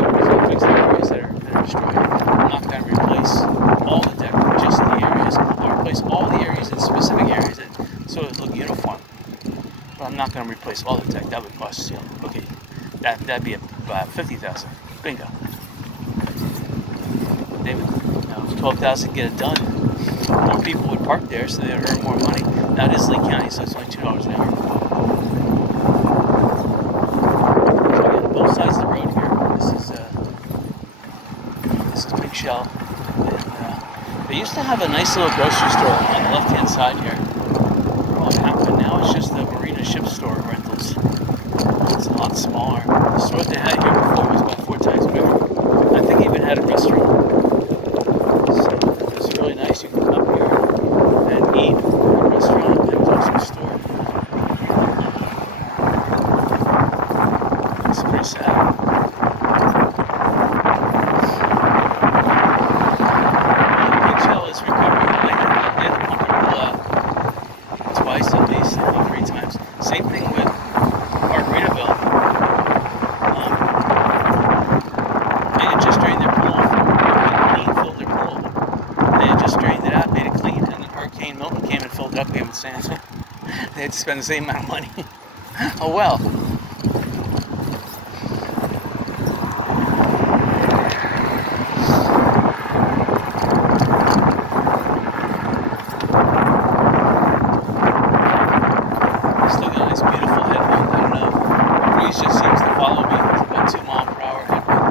not going to fix the areas that are destroyed. I'm not going to replace all the deck, just the areas. I'll replace all the areas in specific areas that sort of look uniform. But I'm not going to replace all the deck. That would cost okay. That'd be about $50,000. Bingo. They would, $12,000 get it done. More people would park there, so they would earn more money. Now it is Lee County, so it's only $2 an hour. So again, both sides of the road here. This is Big Shell. And, they used to have a nice little grocery store on the left-hand side here. What happened now? It's just the Marina Ship Store rentals. It's a lot smaller. The store they had here before was about 4 times bigger. I think they even had a restaurant. So it's really nice. You can come here and eat at a restaurant. There was also a store. It's pretty sad. Big Shell is recovering. They had to pump people twice at least, maybe 3 times. Same thing with Margaritaville. They had just drained their pool. Filled their pool. They had just drained it out, made it clean, and then Hurricane Milton came and filled it up again with sand. They had to spend the same amount of money. Oh well. Still got a nice beautiful headwind. I don't know. The breeze just seems to follow me. It's about 2 mile per hour headwind.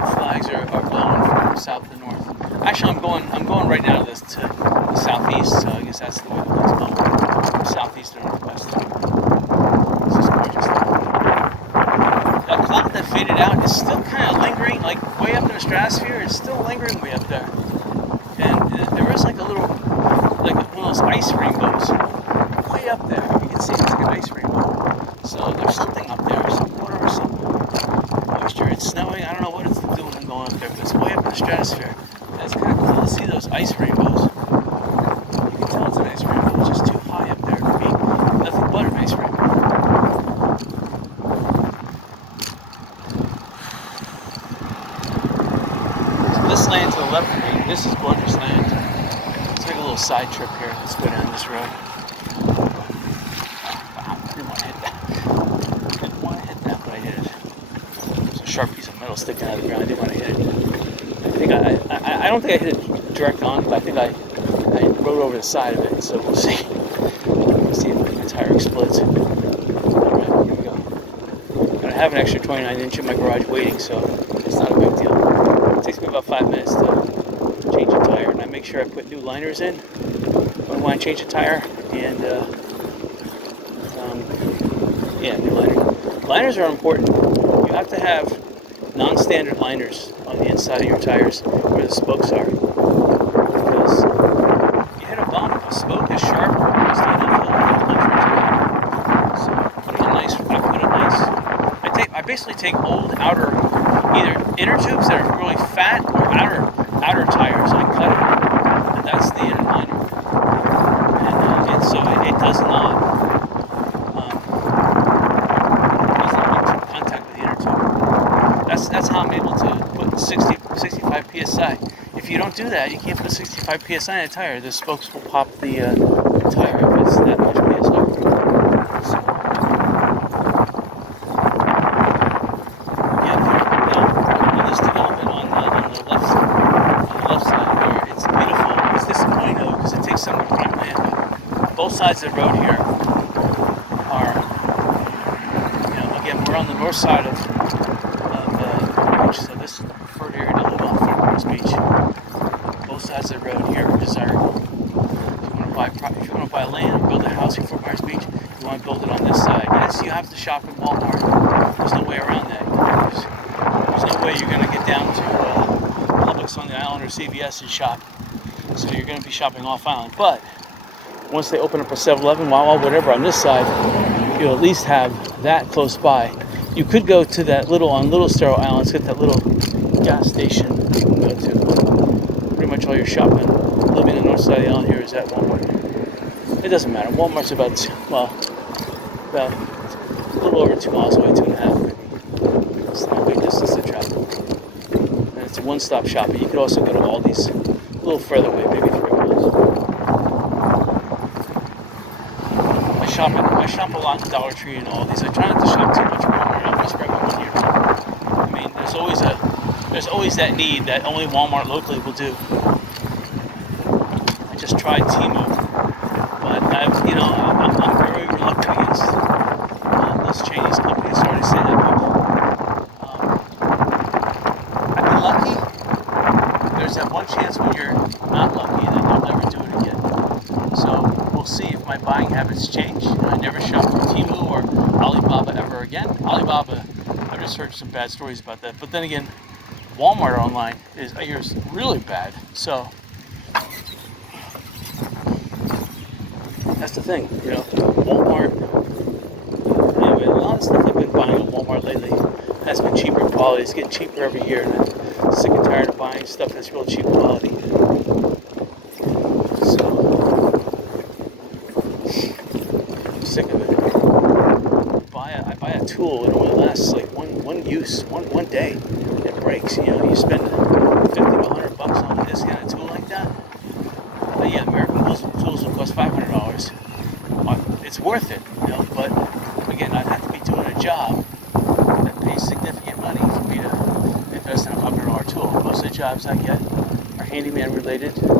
The flags are blowing from south to north. Actually, I'm going right now to the southeast, so I guess that's the way the wind's blowing. From southeast to northwest. This is gorgeous. The cloud that faded out is still kind of lingering, like way up in the stratosphere. It's still lingering way up there. And there is like a little, like one of those ice rainbows way up there. You can see it's like an ice rainbow. So there's something up there, some water or some moisture. It's snowing. I don't know what it's doing and going up there, but it's way up in the stratosphere. And it's kind of cool to see those ice rainbows. You can tell it's an ice rainbow. It's just too high up there to be nothing but an ice rainbow. So this land to the left of me, this is gorgeous land. Let's take a little side trip here. Let's go down this road. Wow, I didn't want to hit that. But I hit it. There's a sharp piece of metal sticking out of the ground. I didn't want to hit it. I don't think I hit it direct on, but I think I rode over the side of it. So we'll see. We'll see if my tire explodes. All right, here we go. Gotta have an extra 29-inch in my garage waiting, so it's not a big deal. It takes me about 5 minutes to change a tire, and I make sure I put new liners in when I change a tire, and yeah, new liners. Liners are important. You have to have non-standard liners on the inside of your tires where the spokes are, because you hit a bump, a spoke is sharp, it's not enough to punch your tire. So I basically take old outer, either inner tubes that are really fat or outer tires. I cut them, and that's the inner liner. And so it does not make contact with the inner tube. That's how I'm able to put 65 psi. If you don't do that, you can't put 65 psi in a tire. The spokes will pop the tire if it's that much psi. So, both sides of the road here are, again, we're on the north side of the beach, so this is the preferred area to live on Fort Myers Beach. Both sides of the road here are desirable. If you want to buy land and build a house in Fort Myers Beach, you want to build it on this side. Yes, you have to shop at Walmart. There's no way around that. There's no way you're going to get down to Publix on the island or CVS and shop. So you're going to be shopping off island. But once they open up a 7-Eleven, Wawa, whatever on this side, you'll at least have that close by. You could go to that on Little Star Islands, get that little gas station you can go to. Pretty much all your shopping, living on the north side of the island here, is at Walmart. It doesn't matter. Walmart's about a little over 2 miles away, 2.5 maybe. It's not a big distance to travel. And it's a one-stop shopping. You could also go to Aldi's a little further away, maybe 3 miles. I shop a lot in Dollar Tree and Aldi's. I try not to shop too much Walmart. I always spread my money around. I mean, there's always that need that only Walmart locally will do. I just tried Temu, but I'm very reluctant against those Chinese companies. Sorry to say that, but I've been lucky. There's that one chance when you're not lucky, and then you'll never do it again. So we'll see if my buying habits change. I never shop from Temu or Alibaba ever again. Alibaba, I've just heard some bad stories about that. But then again, Walmart online is really bad. So that's the thing, Walmart. Anyway, a lot of stuff I've been buying at Walmart lately has been cheaper quality. It's getting cheaper every year, and I'm sick and tired of buying stuff that's real cheap quality. Sick of it. I buy a tool and it only lasts like one use, one day. It breaks. You spend $50 to $100 on this kind of tool like that. But yeah, American tools will cost $500. It's worth it, But again, I'd have to be doing a job that pays significant money for me to invest in a $100 tool. Most of the jobs I get are handyman related, and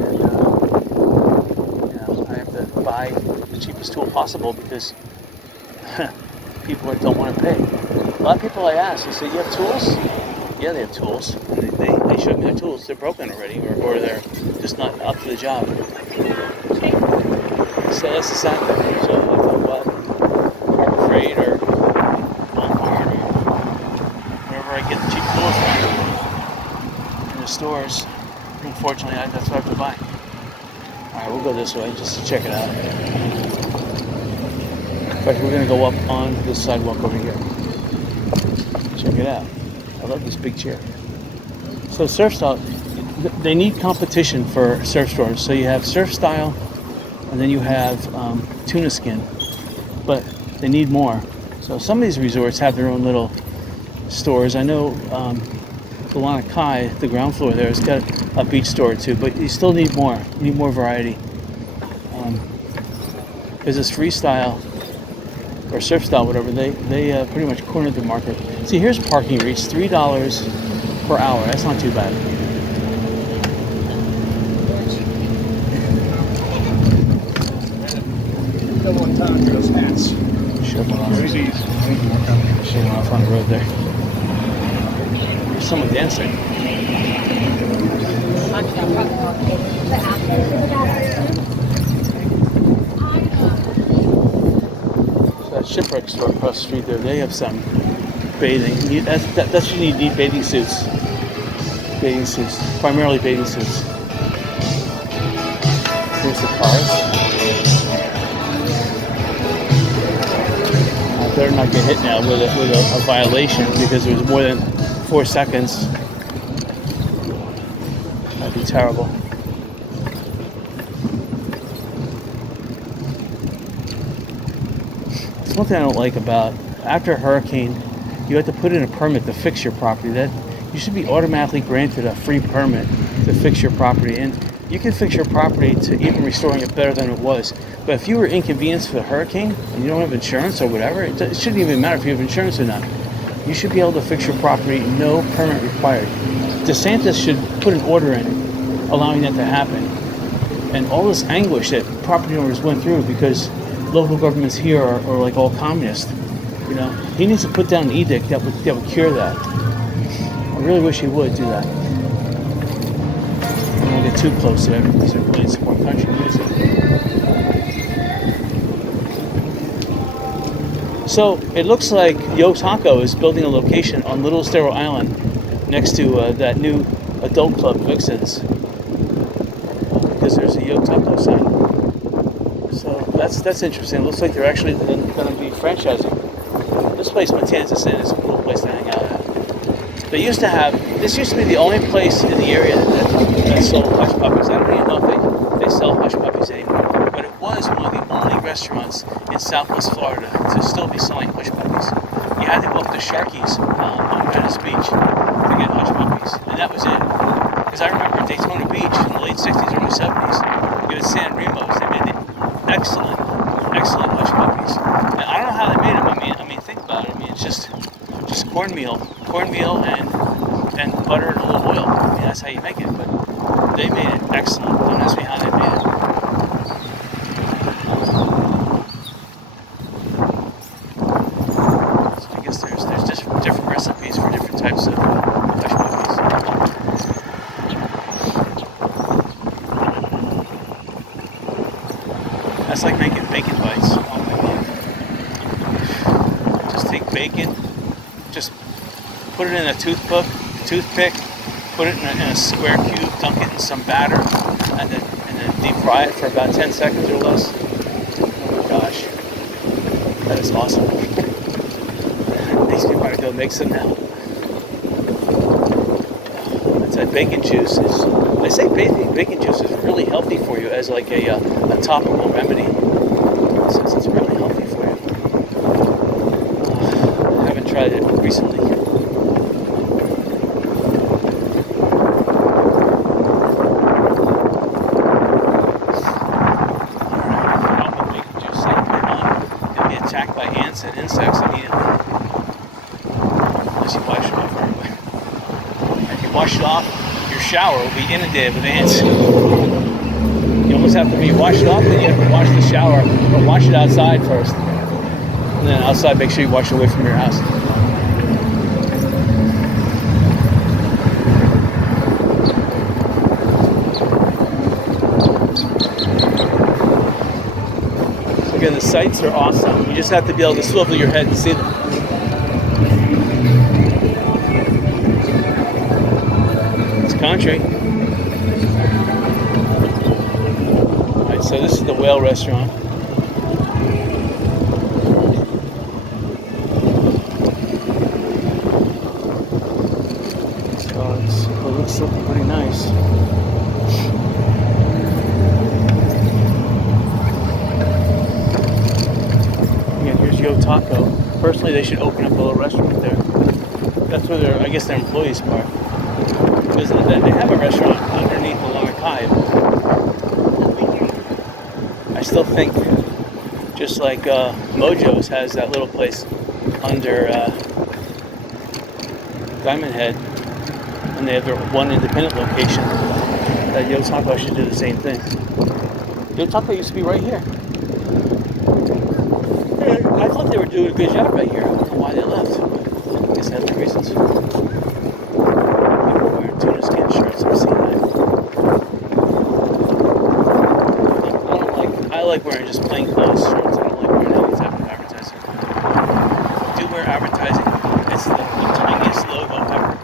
I have to buy the cheapest tool possible because people that don't want to pay. A lot of people I ask, they say, "You have tools?" Yeah, they have tools. They showed me their tools. They're broken already, or they're just not up to the job. So that's the sad thing. So I thought, well, Harbor Freight or Walmart or wherever I get the cheap tools from in the stores. Unfortunately, that's what I have to buy. Alright, we'll go this way just to check it out. In fact, we're going to go up on this sidewalk over here. Check it out. I love this big chair. So Surf Style, they need competition for surf stores. So you have Surf Style, and then you have Tuna Skin. But they need more. So some of these resorts have their own little stores. I know Lana Kai, the ground floor there, has got a beach store too, but you still need more. You need more variety. Because this freestyle or surf style, whatever, they pretty much cornered the market. See, here's parking rates, $3 per hour. That's not too bad. One time, those hats. Sure. Showing off on the road there. There's someone dancing. So that shipwreck store across the street there, they have some bathing. That's what you need bathing suits. Bathing suits. Primarily bathing suits. Here's the cars. I better not get hit now with a violation because it was more than 4 seconds. That'd be terrible. It's one thing I don't like about after a hurricane, you have to put in a permit to fix your property. That you should be automatically granted a free permit to fix your property, and you can fix your property to even restoring it better than it was. But if you were inconvenienced for the hurricane and you don't have insurance or whatever, it shouldn't even matter if you have insurance or not. You should be able to fix your property, no permit required. DeSantis should put an order in allowing that to happen. And all this anguish that property owners went through because local governments here are like all communist, you know, he needs to put down an edict that would cure that. I really wish he would do that. I don't get too close there because they're playing some more country music. So it looks like Yo Taco is building a location on Little Estero Island next to that new adult club, Vixens, because there's a Yo Taco sign. So that's interesting. It looks like they're actually going to be franchising. This place, Matanzas Inn, is a cool place to hang out at. This used to be the only place in the area that sold hush puppies. I don't even know if they sell hush puppies anymore, but it was one of the only restaurants in Southwest Florida to still be selling hush puppies. You had to go up to Sharky's on Venice Beach to get hush puppies, and that was it. Because I remember Daytona Beach in the late 60s, early 70s, you had San Remo's. They made excellent hush puppies. And I don't know how they made them. I mean, think about it. I mean, it's just cornmeal and butter and a little oil. I mean, that's how you make it. But they made it excellent. Don't ask me how they made it. So I guess there's just different recipes for different types of hush puppies. That's like making bacon bites. Oh my god. Just take bacon, just put it in a toothpick, put it in a square cube, dunk it in some batter, and then deep fry it for about 10 seconds or less. Oh my gosh. That is awesome. Makes me want to go make some now. It's that bacon juice they say bacon juice is really healthy for you as like a topical remedy. It says it's really healthy for you. I haven't tried it recently. And insects immediately. Unless you wash it off right away. If you wash it off, your shower will be inundated with ants. You almost have to wash it off, then you have to wash the shower, or wash it outside first. And then outside, make sure you wash it away from your house. Again, the sights are awesome. You just have to be able to swivel your head and see them. It's country. Alright, so this is the Whale Restaurant. So it looks pretty nice. Yo Taco. Personally, they should open up a little restaurant there. That's where I guess their employees park. Because they have a restaurant underneath the Lamakai. I still think, just like Mojo's has that little place under Diamond Head, and they have their one independent location, that Yo Taco should do the same thing. Yo Taco used to be right here. I thought they were doing a good job right here. I don't know why they left. But I guess they have their reasons. People wearing tuna skin shirts. I've seen that. I like wearing just plain clothes shirts. I don't like wearing any type of advertising. If I do wear advertising, it's the tiniest logo ever.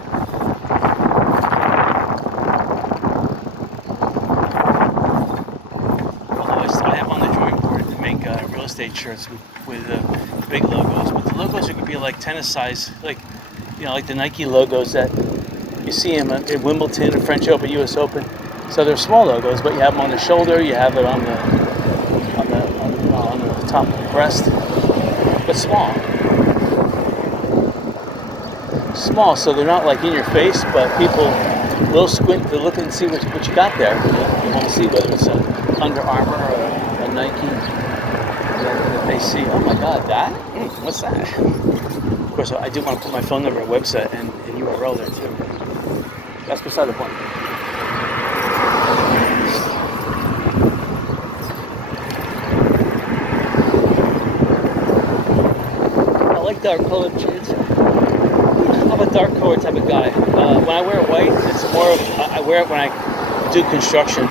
Although I have on the drawing board to make real estate shirts with big logos, but the logos are going to be like tennis size, like like the Nike logos that you see them in Wimbledon, the French Open, U.S. Open. So they're small logos, but you have them on the shoulder, you have it on the top of the breast, but small. Small, so they're not like in your face, but people will squint to look and see what you got there. You want to see whether it's a Under Armour or a Nike. That they see, oh my God, that? What's that? Of course, I do want to put my phone number and website and URL there too. That's beside the point. I like dark colored shirts. I'm a dark colored type of guy. When I wear white, it's more of, I wear it when I do construction.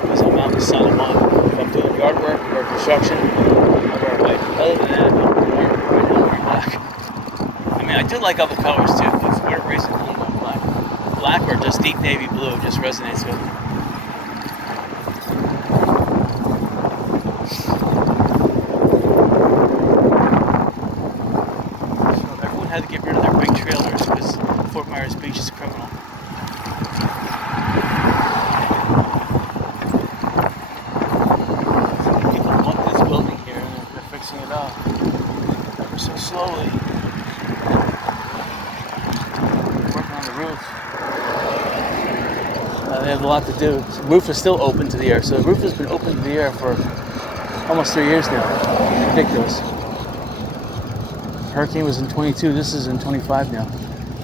Because I'm out in the sun a lot. If I'm doing yard work or construction, I wear white. Other than that, I'm wearing black. I mean, I do like other colors too, but for whatever reason, I'm going black. Black or just deep navy blue just resonates with me. Had to get rid of their big trailers because Fort Myers Beach is criminal. People bought this building here and they're fixing it up ever so slowly. Working on the roof. They have a lot to do. The roof is still open to the air, so the roof has been open to the air for almost 3 years now. It's ridiculous. Hurricane was in 22, this is in 25 now.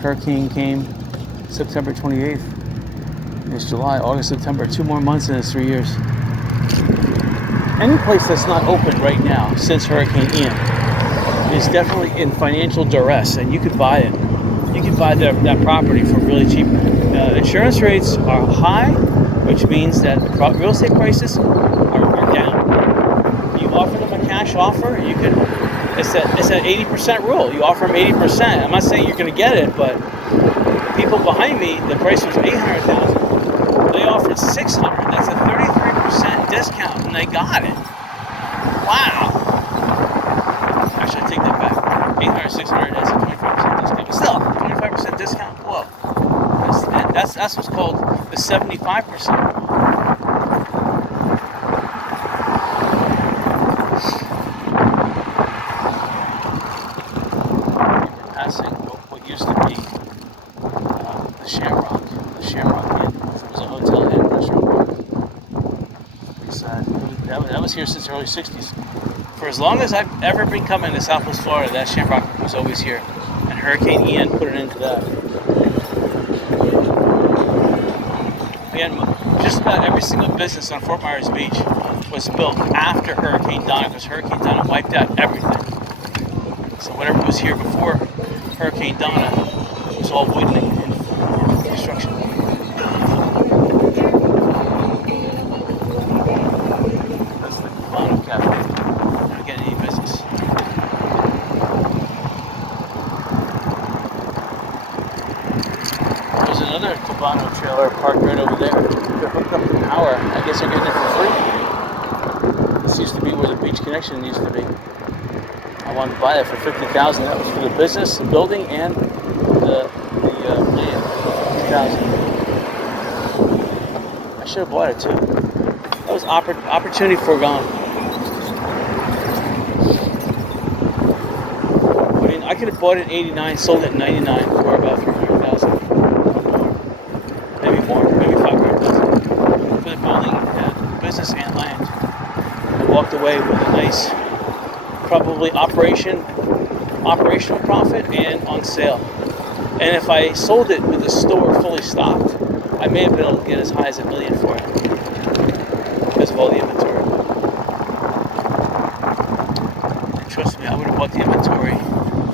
Hurricane came September 28th. It's July, August, September, 2 more months and it's 3 years. Any place that's not open right now since Hurricane Ian is definitely in financial duress, and you could buy it. You can buy that property for really cheap. Insurance rates are high, which means that real estate prices are down. You offer them a cash offer, you could. It's that 80% rule. You offer them 80%. I'm not saying you're going to get it, but people behind me, the price was $800,000. They offered $600,000. That's a 33% discount, and they got it. Wow. Actually, I take that back. $800,000, $600,000. That's a 25% discount. But still, 25% discount. Whoa. That's what's called the 75%. What used to be the Shamrock Inn. It was a hotel and restaurant. That was here since the early 60s. For as long as I've ever been coming to Southwest Florida, that Shamrock was always here. And Hurricane Ian put an end to that. Again, just about every single business on Fort Myers Beach was built after Hurricane Donna, because Hurricane Donna wiped out everything. So whatever was here before Hurricane Donna was all wooden and construction. That's the Cubano Cafe. Not getting any business. There's another Cubano trailer parked right over there. They're hooked up to power. I guess they're getting it for free. This used to be where the beach connection used to be. I wanted to buy that for $50,000. That was for the business, the building, and the land. $50,000. I should have bought it too. That was opportunity foregone. I mean, I could have bought it in '89, sold it in '99 for about $300,000. Maybe more, maybe $500,000 for the building, business, and land. I walked away with a nice, probably operational profit and on sale. And if I sold it with the store fully stocked, I may have been able to get as high as $1 million for it because of all the inventory. trust me, I would have bought the inventory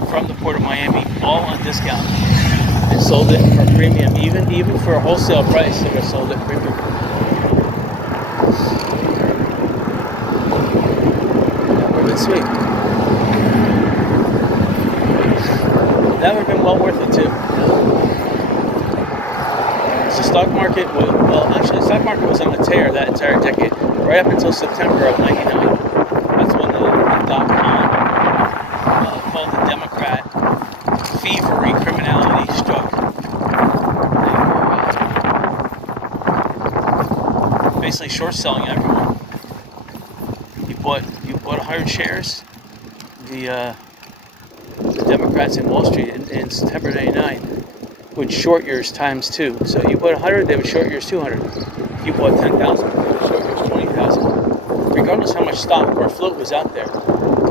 from the Port of Miami all on discount and sold it for premium. Even for a wholesale price, they would have sold it premium. That would have been sweet. That would have been well worth it too. So stock market the stock market was on a tear that entire decade, right up until September of '99. That's when the .com, called the Democrat thievery criminality struck. They were basically short selling everyone. You bought 100 shares. The Democrats in Wall Street in September '99 would short yours times 2. So you bought 100, they would short yours 200. If you bought 10,000, they would short yours 20,000. Regardless how much stock or float was out there.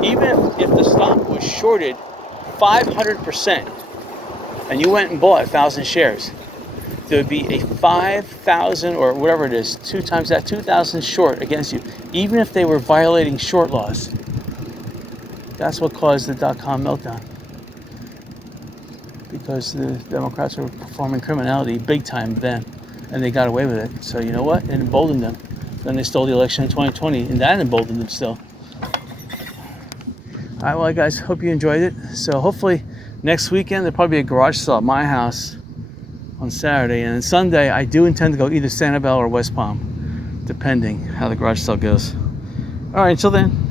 Even if the stock was shorted 500% and you went and bought 1,000 shares, there would be a 5,000 or whatever it is, 2 times that, 2,000 short against you, even if they were violating short laws. That's what caused the .com meltdown. Because the Democrats were performing criminality big time then, and they got away with it. So you know what? It emboldened them. Then they stole the election in 2020, and that emboldened them still. All right, well, guys, hope you enjoyed it. So hopefully next weekend there'll probably be a garage sale at my house on Saturday, and then Sunday I do intend to go either Sanibel or West Palm, depending how the garage sale goes. All right, until then.